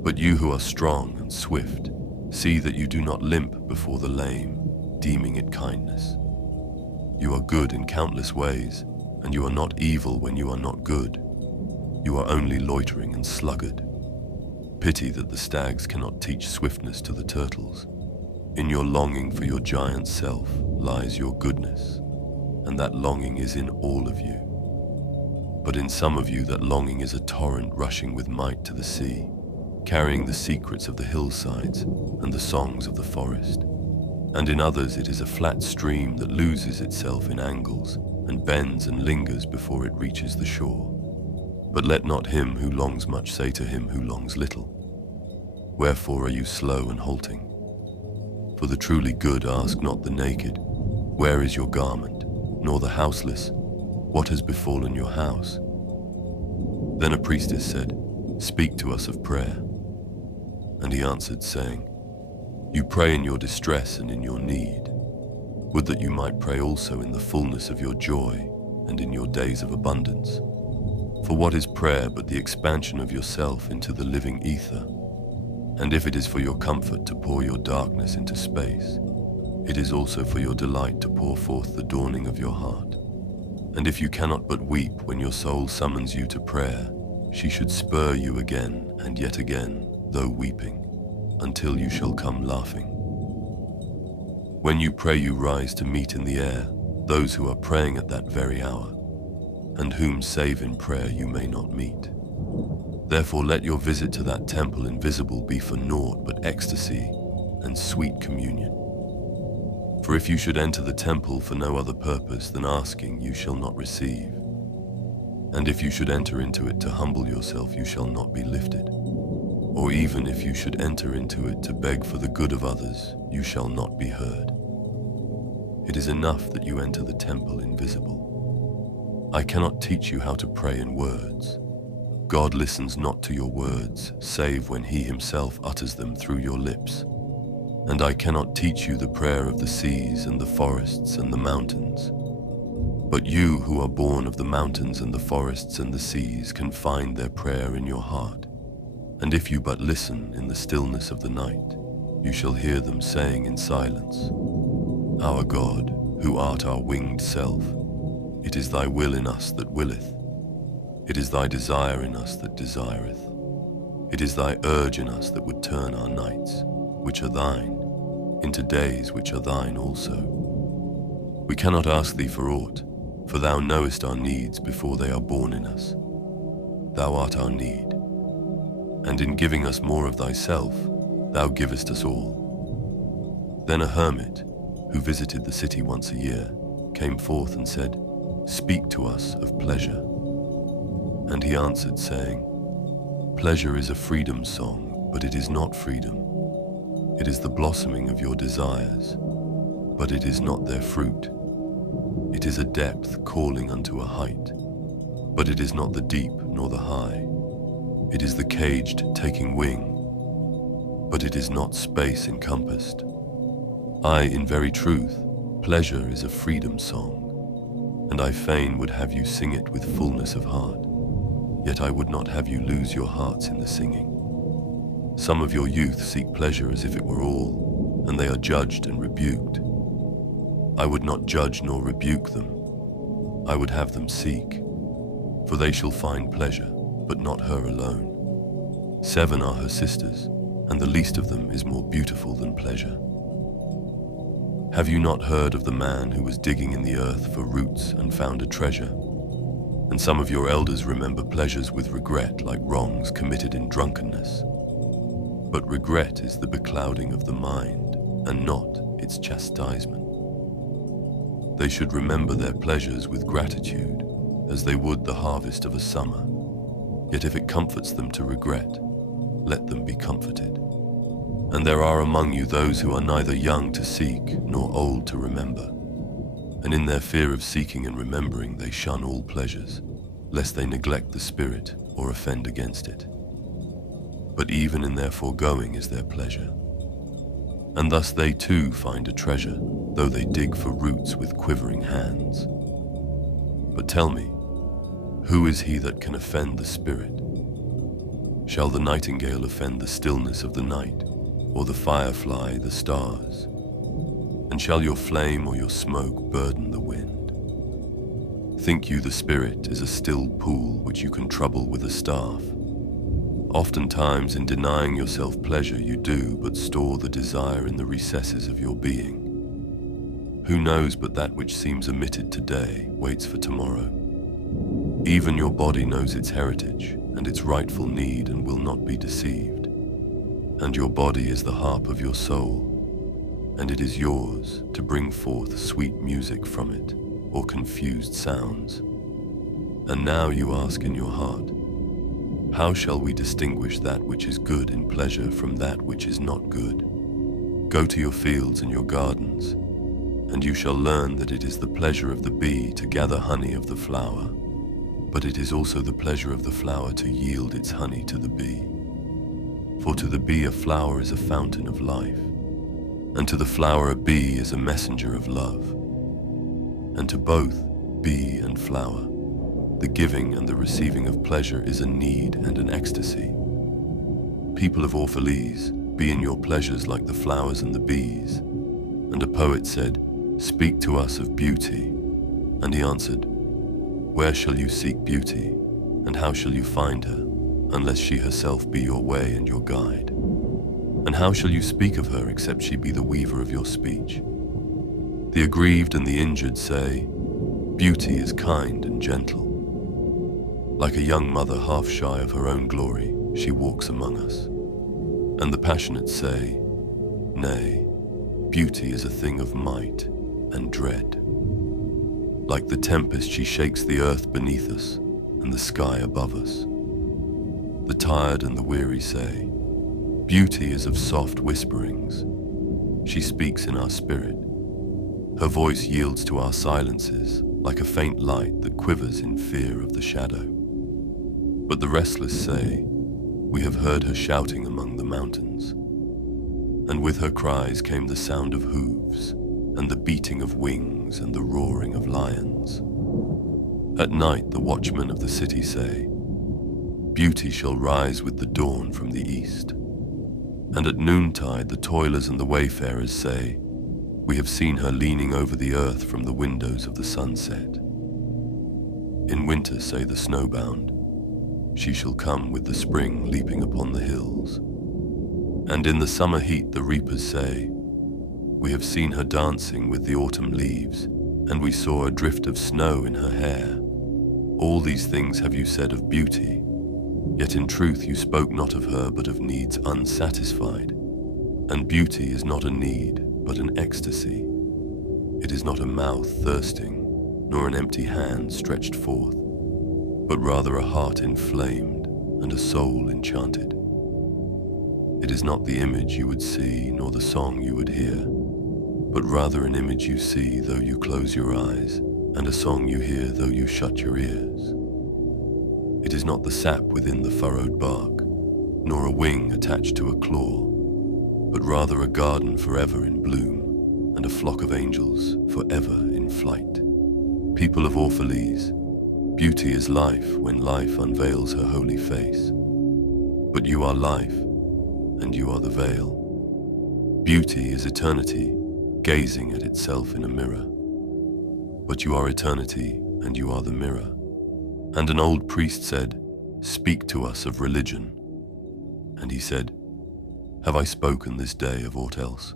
But you who are strong and swift, see that you do not limp before the lame, deeming it kindness. You are good in countless ways, and you are not evil when you are not good. You are only loitering and sluggard. Pity that the stags cannot teach swiftness to the turtles. In your longing for your giant self lies your goodness, and that longing is in all of you. But in some of you that longing is a torrent rushing with might to the sea, carrying the secrets of the hillsides and the songs of the forest. And in others it is a flat stream that loses itself in angles and bends and lingers before it reaches the shore. But let not him who longs much say to him who longs little, "Wherefore are you slow and halting?" For the truly good ask not the naked, "Where is your garment?" nor the houseless, "What has befallen your house?" Then a priestess said, "Speak to us of prayer." And he answered, saying, "You pray in your distress and in your need. Would that you might pray also in the fullness of your joy and in your days of abundance. For what is prayer but the expansion of yourself into the living ether? And if it is for your comfort to pour your darkness into space, it is also for your delight to pour forth the dawning of your heart. And if you cannot but weep when your soul summons you to prayer, she should spur you again and yet again, though weeping, until you shall come laughing. When you pray, you rise to meet in the air those who are praying at that very hour, and whom save in prayer you may not meet. Therefore let your visit to that temple invisible be for naught but ecstasy and sweet communion. For if you should enter the temple for no other purpose than asking, you shall not receive. And if you should enter into it to humble yourself, you shall not be lifted. Or even if you should enter into it to beg for the good of others, you shall not be heard. It is enough that you enter the temple invisible. I cannot teach you how to pray in words. God listens not to your words, save when he himself utters them through your lips. And I cannot teach you the prayer of the seas and the forests and the mountains. But you who are born of the mountains and the forests and the seas can find their prayer in your heart. And if you but listen in the stillness of the night, you shall hear them saying in silence, "Our God, who art our winged self, it is thy will in us that willeth. It is thy desire in us that desireth. It is thy urge in us that would turn our nights, which are thine, into days which are thine also. We cannot ask thee for aught, for thou knowest our needs before they are born in us. Thou art our need. And in giving us more of thyself, thou givest us all." Then a hermit, who visited the city once a year, came forth and said, "Speak to us of pleasure." And he answered, saying, "Pleasure is a freedom song, but it is not freedom. It is the blossoming of your desires, but it is not their fruit. It is a depth calling unto a height, but it is not the deep nor the high. It is the caged taking wing, but it is not space encompassed. Aye, in very truth, pleasure is a freedom song, and I fain would have you sing it with fullness of heart, yet I would not have you lose your hearts in the singing. Some of your youth seek pleasure as if it were all, and they are judged and rebuked. I would not judge nor rebuke them. I would have them seek, for they shall find pleasure, but not her alone. 7 are her sisters, and the least of them is more beautiful than pleasure. Have you not heard of the man who was digging in the earth for roots and found a treasure? And some of your elders remember pleasures with regret, like wrongs committed in drunkenness. But regret is the beclouding of the mind, and not its chastisement. They should remember their pleasures with gratitude, as they would the harvest of a summer. Yet if it comforts them to regret, let them be comforted. And there are among you those who are neither young to seek nor old to remember. And in their fear of seeking and remembering they shun all pleasures, lest they neglect the Spirit or offend against it. But even in their foregoing is their pleasure. And thus they too find a treasure, though they dig for roots with quivering hands. But tell me, who is he that can offend the Spirit? Shall the nightingale offend the stillness of the night, or the firefly the stars? And shall your flame or your smoke burden the wind? Think you the Spirit is a still pool which you can trouble with a staff? Oftentimes in denying yourself pleasure you do but store the desire in the recesses of your being. Who knows but that which seems omitted today waits for tomorrow? Even your body knows its heritage and its rightful need and will not be deceived. And your body is the harp of your soul, and it is yours to bring forth sweet music from it, or confused sounds. And now you ask in your heart, how shall we distinguish that which is good in pleasure from that which is not good? Go to your fields and your gardens, and you shall learn that it is the pleasure of the bee to gather honey of the flower, but it is also the pleasure of the flower to yield its honey to the bee. For to the bee a flower is a fountain of life, and to the flower a bee is a messenger of love. And to both, bee and flower, the giving and the receiving of pleasure is a need and an ecstasy. People of Orphalese, be in your pleasures like the flowers and the bees. And a poet said, speak to us of beauty. And he answered, where shall you seek beauty, and how shall you find her, unless she herself be your way and your guide? And how shall you speak of her except she be the weaver of your speech? The aggrieved and the injured say, beauty is kind and gentle. Like a young mother half shy of her own glory, she walks among us. And the passionate say, nay, beauty is a thing of might and dread. Like the tempest she shakes the earth beneath us and the sky above us. The tired and the weary say, beauty is of soft whisperings. She speaks in our spirit. Her voice yields to our silences like a faint light that quivers in fear of the shadow. But the restless say, we have heard her shouting among the mountains. And with her cries came the sound of hooves, and the beating of wings and the roaring of lions. At night the watchmen of the city say, beauty shall rise with the dawn from the east. And at noontide the toilers and the wayfarers say, we have seen her leaning over the earth from the windows of the sunset. In winter say the snowbound, she shall come with the spring leaping upon the hills. And in the summer heat the reapers say, we have seen her dancing with the autumn leaves, and we saw a drift of snow in her hair. All these things have you said of beauty, yet in truth you spoke not of her but of needs unsatisfied. And beauty is not a need, but an ecstasy. It is not a mouth thirsting, nor an empty hand stretched forth, but rather a heart inflamed and a soul enchanted. It is not the image you would see, nor the song you would hear, but rather an image you see though you close your eyes, and a song you hear though you shut your ears. It is not the sap within the furrowed bark, nor a wing attached to a claw, but rather a garden forever in bloom, and a flock of angels forever in flight. People of Orphalese, beauty is life when life unveils her holy face. But you are life, and you are the veil. Beauty is eternity, gazing at itself in a mirror. But you are eternity, and you are the mirror. And an old priest said, speak to us of religion. And he said, Have I spoken this day of aught else?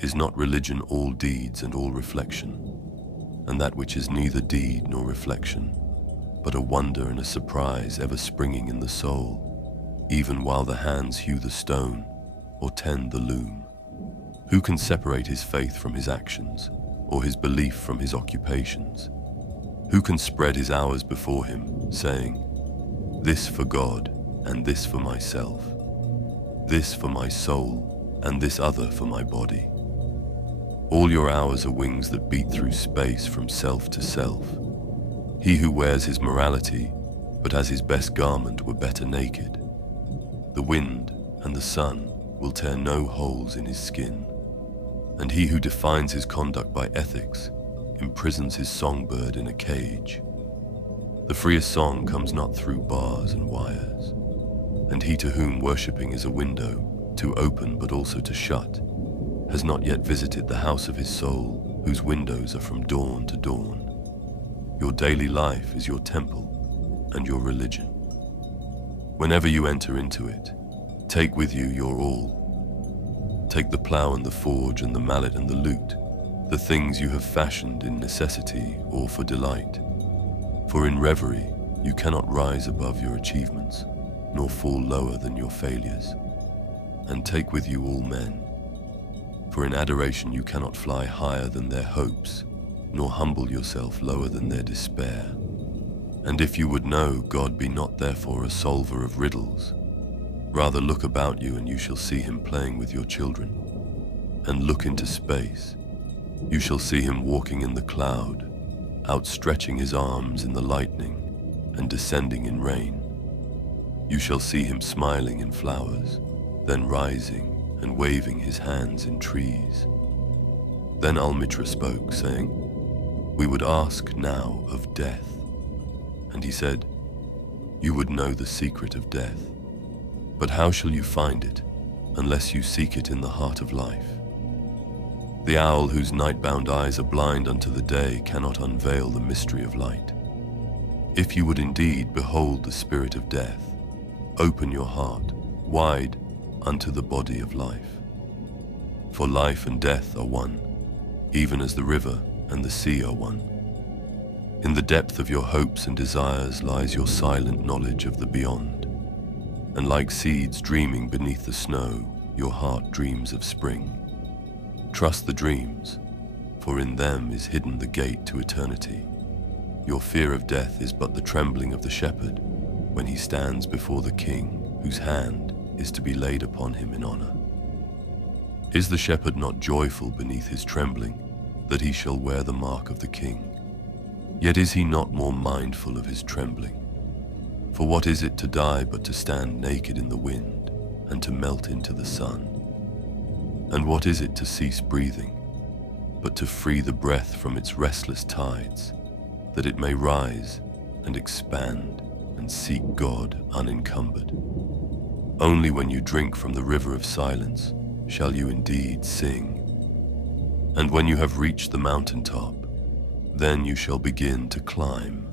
Is not religion all deeds and all reflection, and that which is neither deed nor reflection, but a wonder and a surprise ever springing in the soul, even while the hands hew the stone or tend the loom? Who can separate his faith from his actions, or his belief from his occupations? Who can spread his hours before him, saying, this for God, and this for myself, this for my soul, and this other for my body? All your hours are wings that beat through space from self to self. He who wears his morality, but as his best garment were better naked. The wind and the sun will tear no holes in his skin, and he who defines his conduct by ethics imprisons his songbird in a cage. The freest song comes not through bars and wires, and he to whom worshipping is a window, to open but also to shut, has not yet visited the house of his soul, whose windows are from dawn to dawn. Your daily life is your temple and your religion. Whenever you enter into it, take with you your all. Take the plough and the forge and the mallet and the lute, the things you have fashioned in necessity or for delight. For in reverie you cannot rise above your achievements, nor fall lower than your failures. And take with you all men. For in adoration you cannot fly higher than their hopes, nor humble yourself lower than their despair. And if you would know God, be not therefore a solver of riddles. Rather look about you and you shall see him playing with your children. And look into space. You shall see him walking in the cloud, outstretching his arms in the lightning and descending in rain. You shall see him smiling in flowers, then rising and waving his hands in trees. Then Almustafa spoke, saying, we would ask now of death. And he said, you would know the secret of death. But how shall you find it unless you seek it in the heart of life? The owl whose night-bound eyes are blind unto the day cannot unveil the mystery of light. If you would indeed behold the spirit of death, open your heart wide unto the body of life. For life and death are one, even as the river and the sea are one. In the depth of your hopes and desires lies your silent knowledge of the beyond, and like seeds dreaming beneath the snow, your heart dreams of spring. Trust the dreams, for in them is hidden the gate to eternity. Your fear of death is but the trembling of the shepherd when he stands before the king, whose hand is to be laid upon him in honor. Is the shepherd not joyful beneath his trembling, that he shall wear the mark of the king? Yet is he not more mindful of his trembling? For what is it to die but to stand naked in the wind and to melt into the sun? And what is it to cease breathing, but to free the breath from its restless tides, that it may rise and expand and seek God unencumbered? Only when you drink from the river of silence shall you indeed sing. And when you have reached the mountaintop, then you shall begin to climb.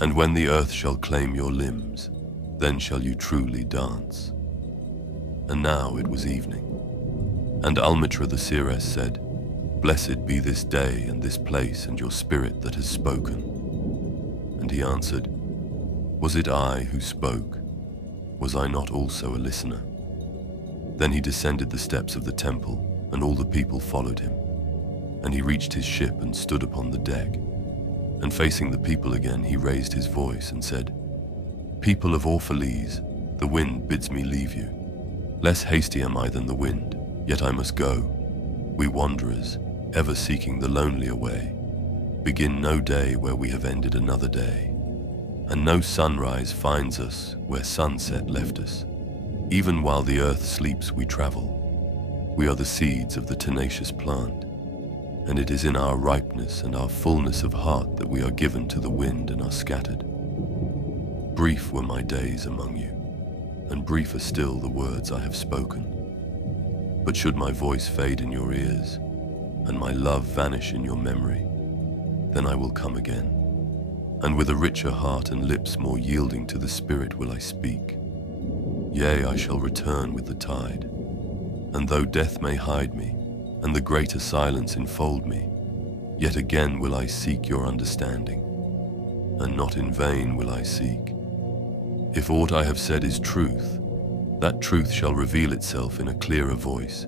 And when the earth shall claim your limbs, then shall you truly dance. And now it was evening. And Almustafa the seeress said, blessed be this day and this place and your spirit that has spoken. And he answered, was it I who spoke? Was I not also a listener? Then he descended the steps of the temple, and all the people followed him. And he reached his ship and stood upon the deck. And facing the people again, he raised his voice and said, people of Orphalese, the wind bids me leave you. Less hasty am I than the wind, yet I must go. We wanderers, ever seeking the lonelier way, begin no day where we have ended another day. And no sunrise finds us where sunset left us. Even while the earth sleeps we travel. We are the seeds of the tenacious plant, and it is in our ripeness and our fullness of heart that we are given to the wind and are scattered. Brief were my days among you, and brief are still the words I have spoken. But should my voice fade in your ears, and my love vanish in your memory, then I will come again, and with a richer heart and lips more yielding to the Spirit will I speak. Yea, I shall return with the tide. And though death may hide me, and the greater silence enfold me, yet again will I seek your understanding, and not in vain will I seek. If aught I have said is truth, that truth shall reveal itself in a clearer voice,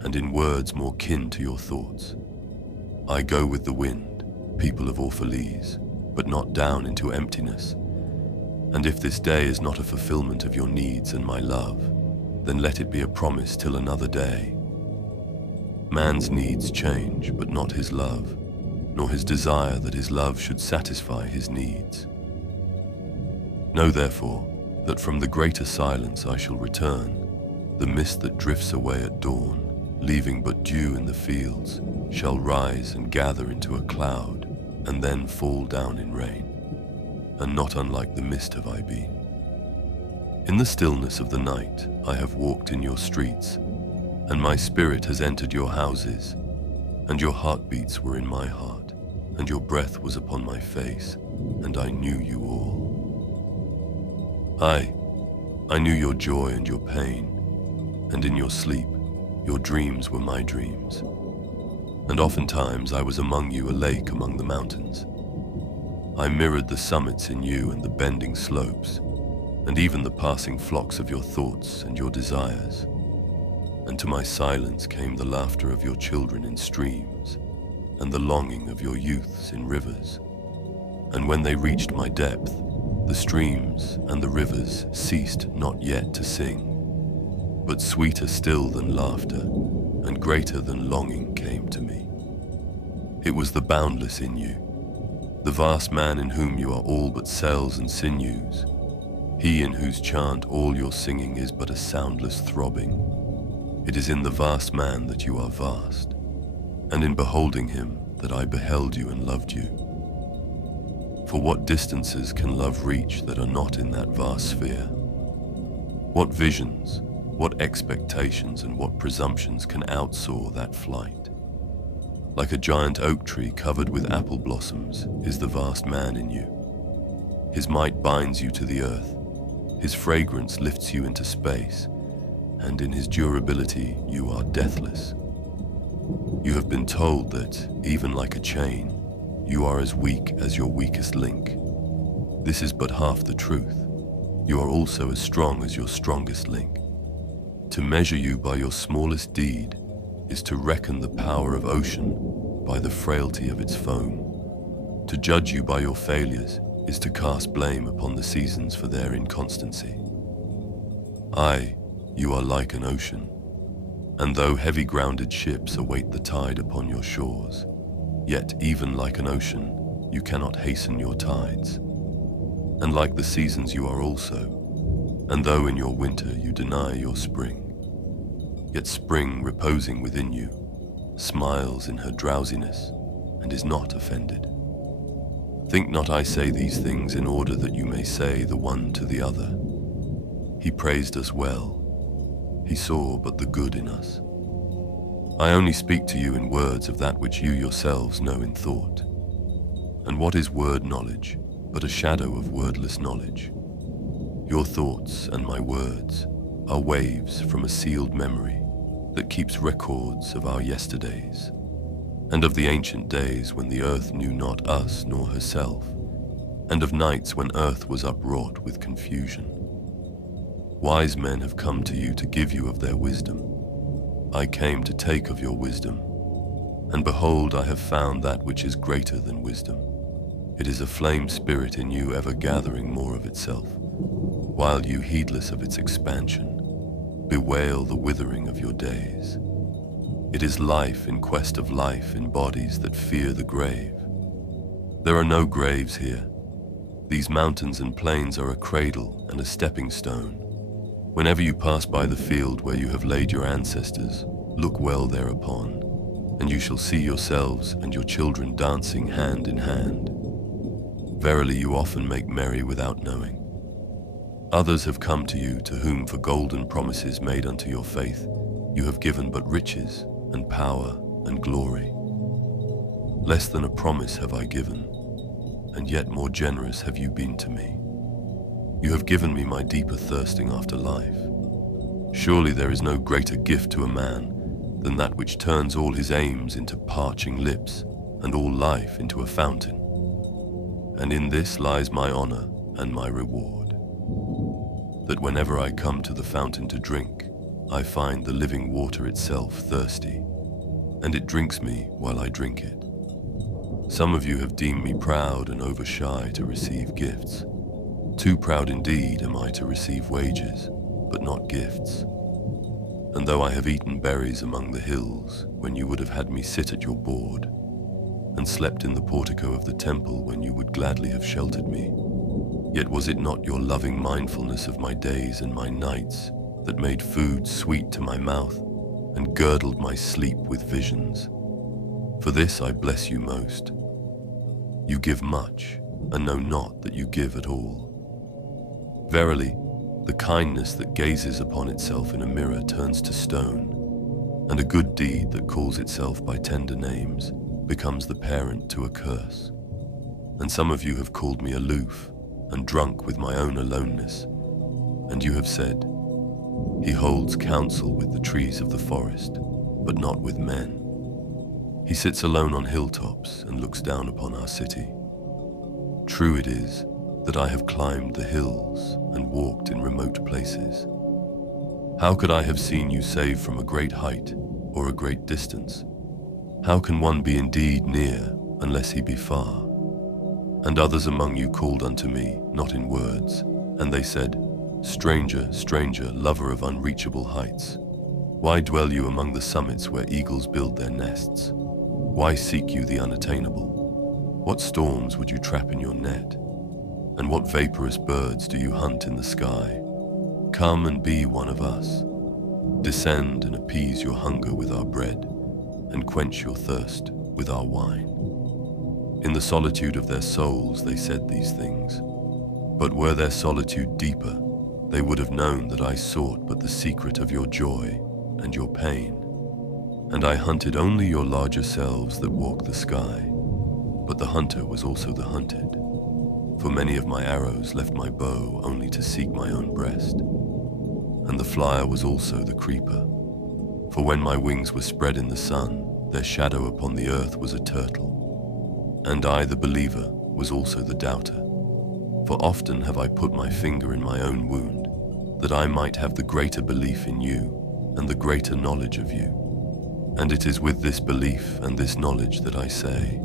and in words more kin to your thoughts. I go with the wind, people of Orphalese, but not down into emptiness. And if this day is not a fulfillment of your needs and my love, then let it be a promise till another day. Man's needs change, but not his love, nor his desire that his love should satisfy his needs. Know therefore that from the greater silence I shall return. The mist that drifts away at dawn, leaving but dew in the fields, shall rise and gather into a cloud, and then fall down in rain. And not unlike the mist have I been. In the stillness of the night I have walked in your streets, and my spirit has entered your houses, and your heartbeats were in my heart, and your breath was upon my face, and I knew you all. I knew your joy and your pain, and in your sleep your dreams were my dreams. And oftentimes I was among you, a lake among the mountains. I mirrored the summits in you and the bending slopes, and even the passing flocks of your thoughts and your desires. And to my silence came the laughter of your children in streams, and the longing of your youths in rivers. And when they reached my depth, the streams and the rivers ceased not yet to sing, but sweeter still than laughter, and greater than longing came to me. It was the boundless in you, the vast man in whom you are all but cells and sinews, he in whose chant all your singing is but a soundless throbbing. It is in the vast man that you are vast, and in beholding him that I beheld you and loved you. For what distances can love reach that are not in that vast sphere? What visions, what expectations, and what presumptions can outsoar that flight? Like a giant oak tree covered with apple blossoms is the vast man in you. His might binds you to the earth, his fragrance lifts you into space, and in his durability you are deathless. You have been told that, even like a chain, you are as weak as your weakest link. This is but half the truth. You are also as strong as your strongest link. To measure you by your smallest deed is to reckon the power of ocean by the frailty of its foam. To judge you by your failures is to cast blame upon the seasons for their inconstancy. You are like an ocean, and though heavy-grounded ships await the tide upon your shores, yet even like an ocean, you cannot hasten your tides. And like the seasons you are also, and though in your winter you deny your spring, yet spring reposing within you smiles in her drowsiness and is not offended. Think not I say these things in order that you may say the one to the other, he praised us well, he saw but the good in us. I only speak to you in words of that which you yourselves know in thought. And what is word knowledge but a shadow of wordless knowledge? Your thoughts and my words are waves from a sealed memory that keeps records of our yesterdays, and of the ancient days when the earth knew not us nor herself, and of nights when earth was upwrought with confusion. Wise men have come to you to give you of their wisdom. I came to take of your wisdom, and behold, I have found that which is greater than wisdom. It is a flame spirit in you ever gathering more of itself, while you, heedless of its expansion, bewail the withering of your days. It is life in quest of life in bodies that fear the grave. There are no graves here. These mountains and plains are a cradle and a stepping stone. Whenever you pass by the field where you have laid your ancestors, look well thereupon, and you shall see yourselves and your children dancing hand in hand. Verily, you often make merry without knowing. Others have come to you, to whom for golden promises made unto your faith you have given but riches and power and glory. Less than a promise have I given, and yet more generous have you been to me. You have given me my deeper thirsting after life, Surely there is no greater gift to a man than that which turns all his aims into parching lips and all life into a fountain. And in this lies my honor and my reward, that whenever I come to the fountain to drink, I find the living water itself thirsty, and it drinks me while I drink it. Some of you have deemed me proud and over-shy to receive gifts. Too proud indeed am I to receive wages, but not gifts. And though I have eaten berries among the hills, when you would have had me sit at your board, and slept in the portico of the temple when you would gladly have sheltered me, yet was it not your loving mindfulness of my days and my nights that made food sweet to my mouth and girdled my sleep with visions? For this I bless you most. You give much, and know not that you give at all. Verily, the kindness that gazes upon itself in a mirror turns to stone, and a good deed that calls itself by tender names becomes the parent to a curse. And some of you have called me aloof and drunk with my own aloneness, and you have said, "He holds counsel with the trees of the forest, but not with men. He sits alone on hilltops and looks down upon our city." True it is that I have climbed the hills and walked in remote places. How could I have seen you save from a great height or a great distance? How can one be indeed near unless he be far? And others among you called unto me, not in words, and they said, "Stranger, stranger, lover of unreachable heights, why dwell you among the summits where eagles build their nests? Why seek you the unattainable? What storms would you trap in your net? And what vaporous birds do you hunt in the sky? Come and be one of us. Descend and appease your hunger with our bread, and quench your thirst with our wine." In the solitude of their souls they said these things, but were their solitude deeper, they would have known that I sought but the secret of your joy and your pain. And I hunted only your larger selves that walk the sky, but the hunter was also the hunted. For many of my arrows left my bow only to seek my own breast, and the flyer was also the creeper. For when my wings were spread in the sun, their shadow upon the earth was a turtle. And I, the believer, was also the doubter. For often have I put my finger in my own wound, that I might have the greater belief in you and the greater knowledge of you. And it is with this belief and this knowledge that I say,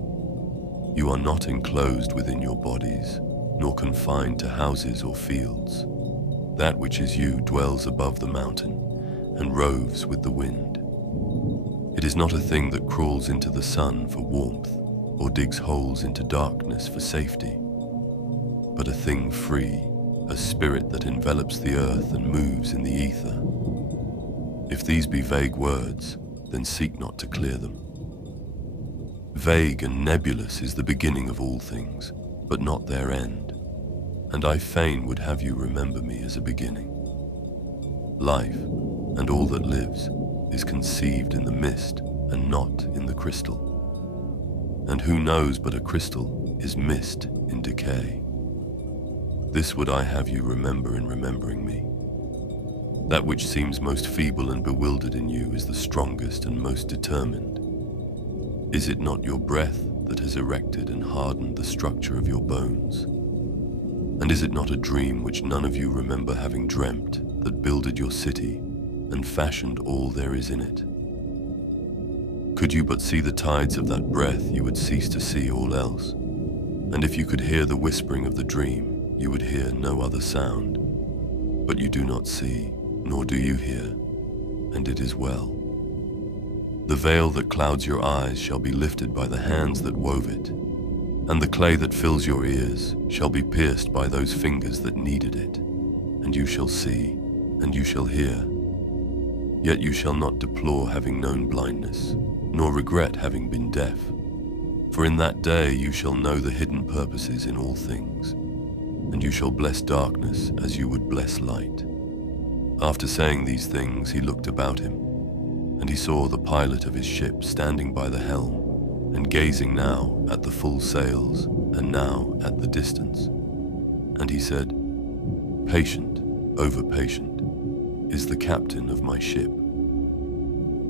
you are not enclosed within your bodies, nor confined to houses or fields. That which is you dwells above the mountain and roves with the wind. It is not a thing that crawls into the sun for warmth or digs holes into darkness for safety, but a thing free, a spirit that envelops the earth and moves in the ether. If these be vague words, then seek not to clear them. Vague and nebulous is the beginning of all things, but not their end, and I fain would have you remember me as a beginning. Life, and all that lives, is conceived in the mist and not in the crystal. And who knows but a crystal is mist in decay? This would I have you remember in remembering me. That which seems most feeble and bewildered in you is the strongest and most determined. Is it not your breath that has erected and hardened the structure of your bones? And is it not a dream which none of you remember having dreamt that builded your city and fashioned all there is in it? Could you but see the tides of that breath, you would cease to see all else. And if you could hear the whispering of the dream, you would hear no other sound. But you do not see, nor do you hear, and it is well. The veil that clouds your eyes shall be lifted by the hands that wove it, and the clay that fills your ears shall be pierced by those fingers that kneaded it, and you shall see, and you shall hear. Yet you shall not deplore having known blindness, nor regret having been deaf. For in that day you shall know the hidden purposes in all things, and you shall bless darkness as you would bless light. After saying these things, he looked about him, and he saw the pilot of his ship standing by the helm, and gazing now at the full sails, and now at the distance. And he said, "Patient, over patient, is the captain of my ship.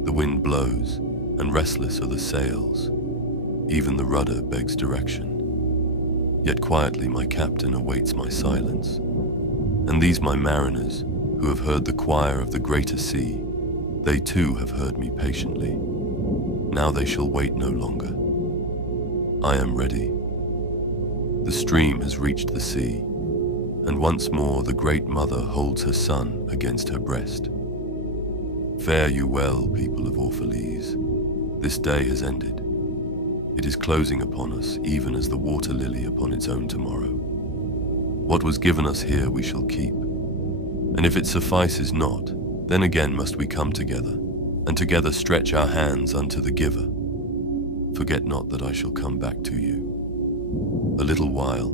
The wind blows, and restless are the sails. Even the rudder begs direction. Yet quietly my captain awaits my silence. And these my mariners, who have heard the choir of the greater sea, they too have heard me patiently. Now they shall wait no longer. I am ready. The stream has reached the sea, and once more the great mother holds her son against her breast. Fare you well, people of Orphalese. This day has ended. It is closing upon us, even as the water lily upon its own tomorrow. What was given us here we shall keep. And if it suffices not, then again must we come together, and together stretch our hands unto the giver. Forget not that I shall come back to you. A little while,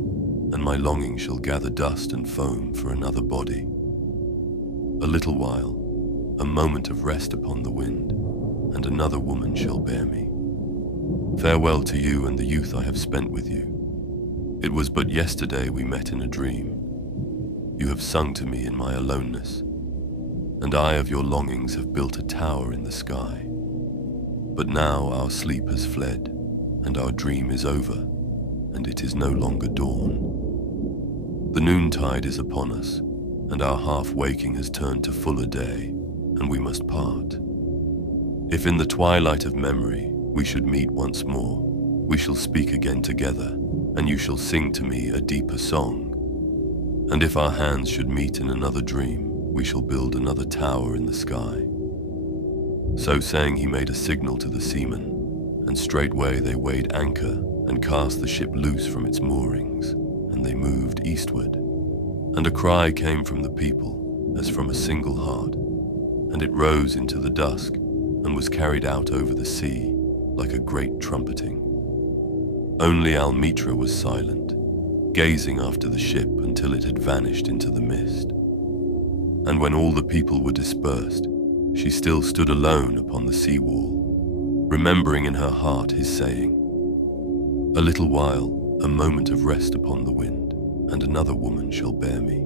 and my longing shall gather dust and foam for another body. A little while, a moment of rest upon the wind, and another woman shall bear me. Farewell to you and the youth I have spent with you. It was but yesterday we met in a dream. You have sung to me in my aloneness, and I of your longings have built a tower in the sky. But now our sleep has fled, and our dream is over, and it is no longer dawn. The noontide is upon us, and our half-waking has turned to fuller day, and we must part. If in the twilight of memory we should meet once more, we shall speak again together, and you shall sing to me a deeper song. And if our hands should meet in another dream, we shall build another tower in the sky. So saying, he made a signal to the seamen, and straightway they weighed anchor and cast the ship loose from its moorings, and they moved eastward. And a cry came from the people, as from a single heart, and it rose into the dusk, and was carried out over the sea, like a great trumpeting. Only Almitra was silent, gazing after the ship until it had vanished into the mist. And when all the people were dispersed, she still stood alone upon the sea-wall, remembering in her heart his saying, "A little while, a moment of rest upon the wind, and another woman shall bear me."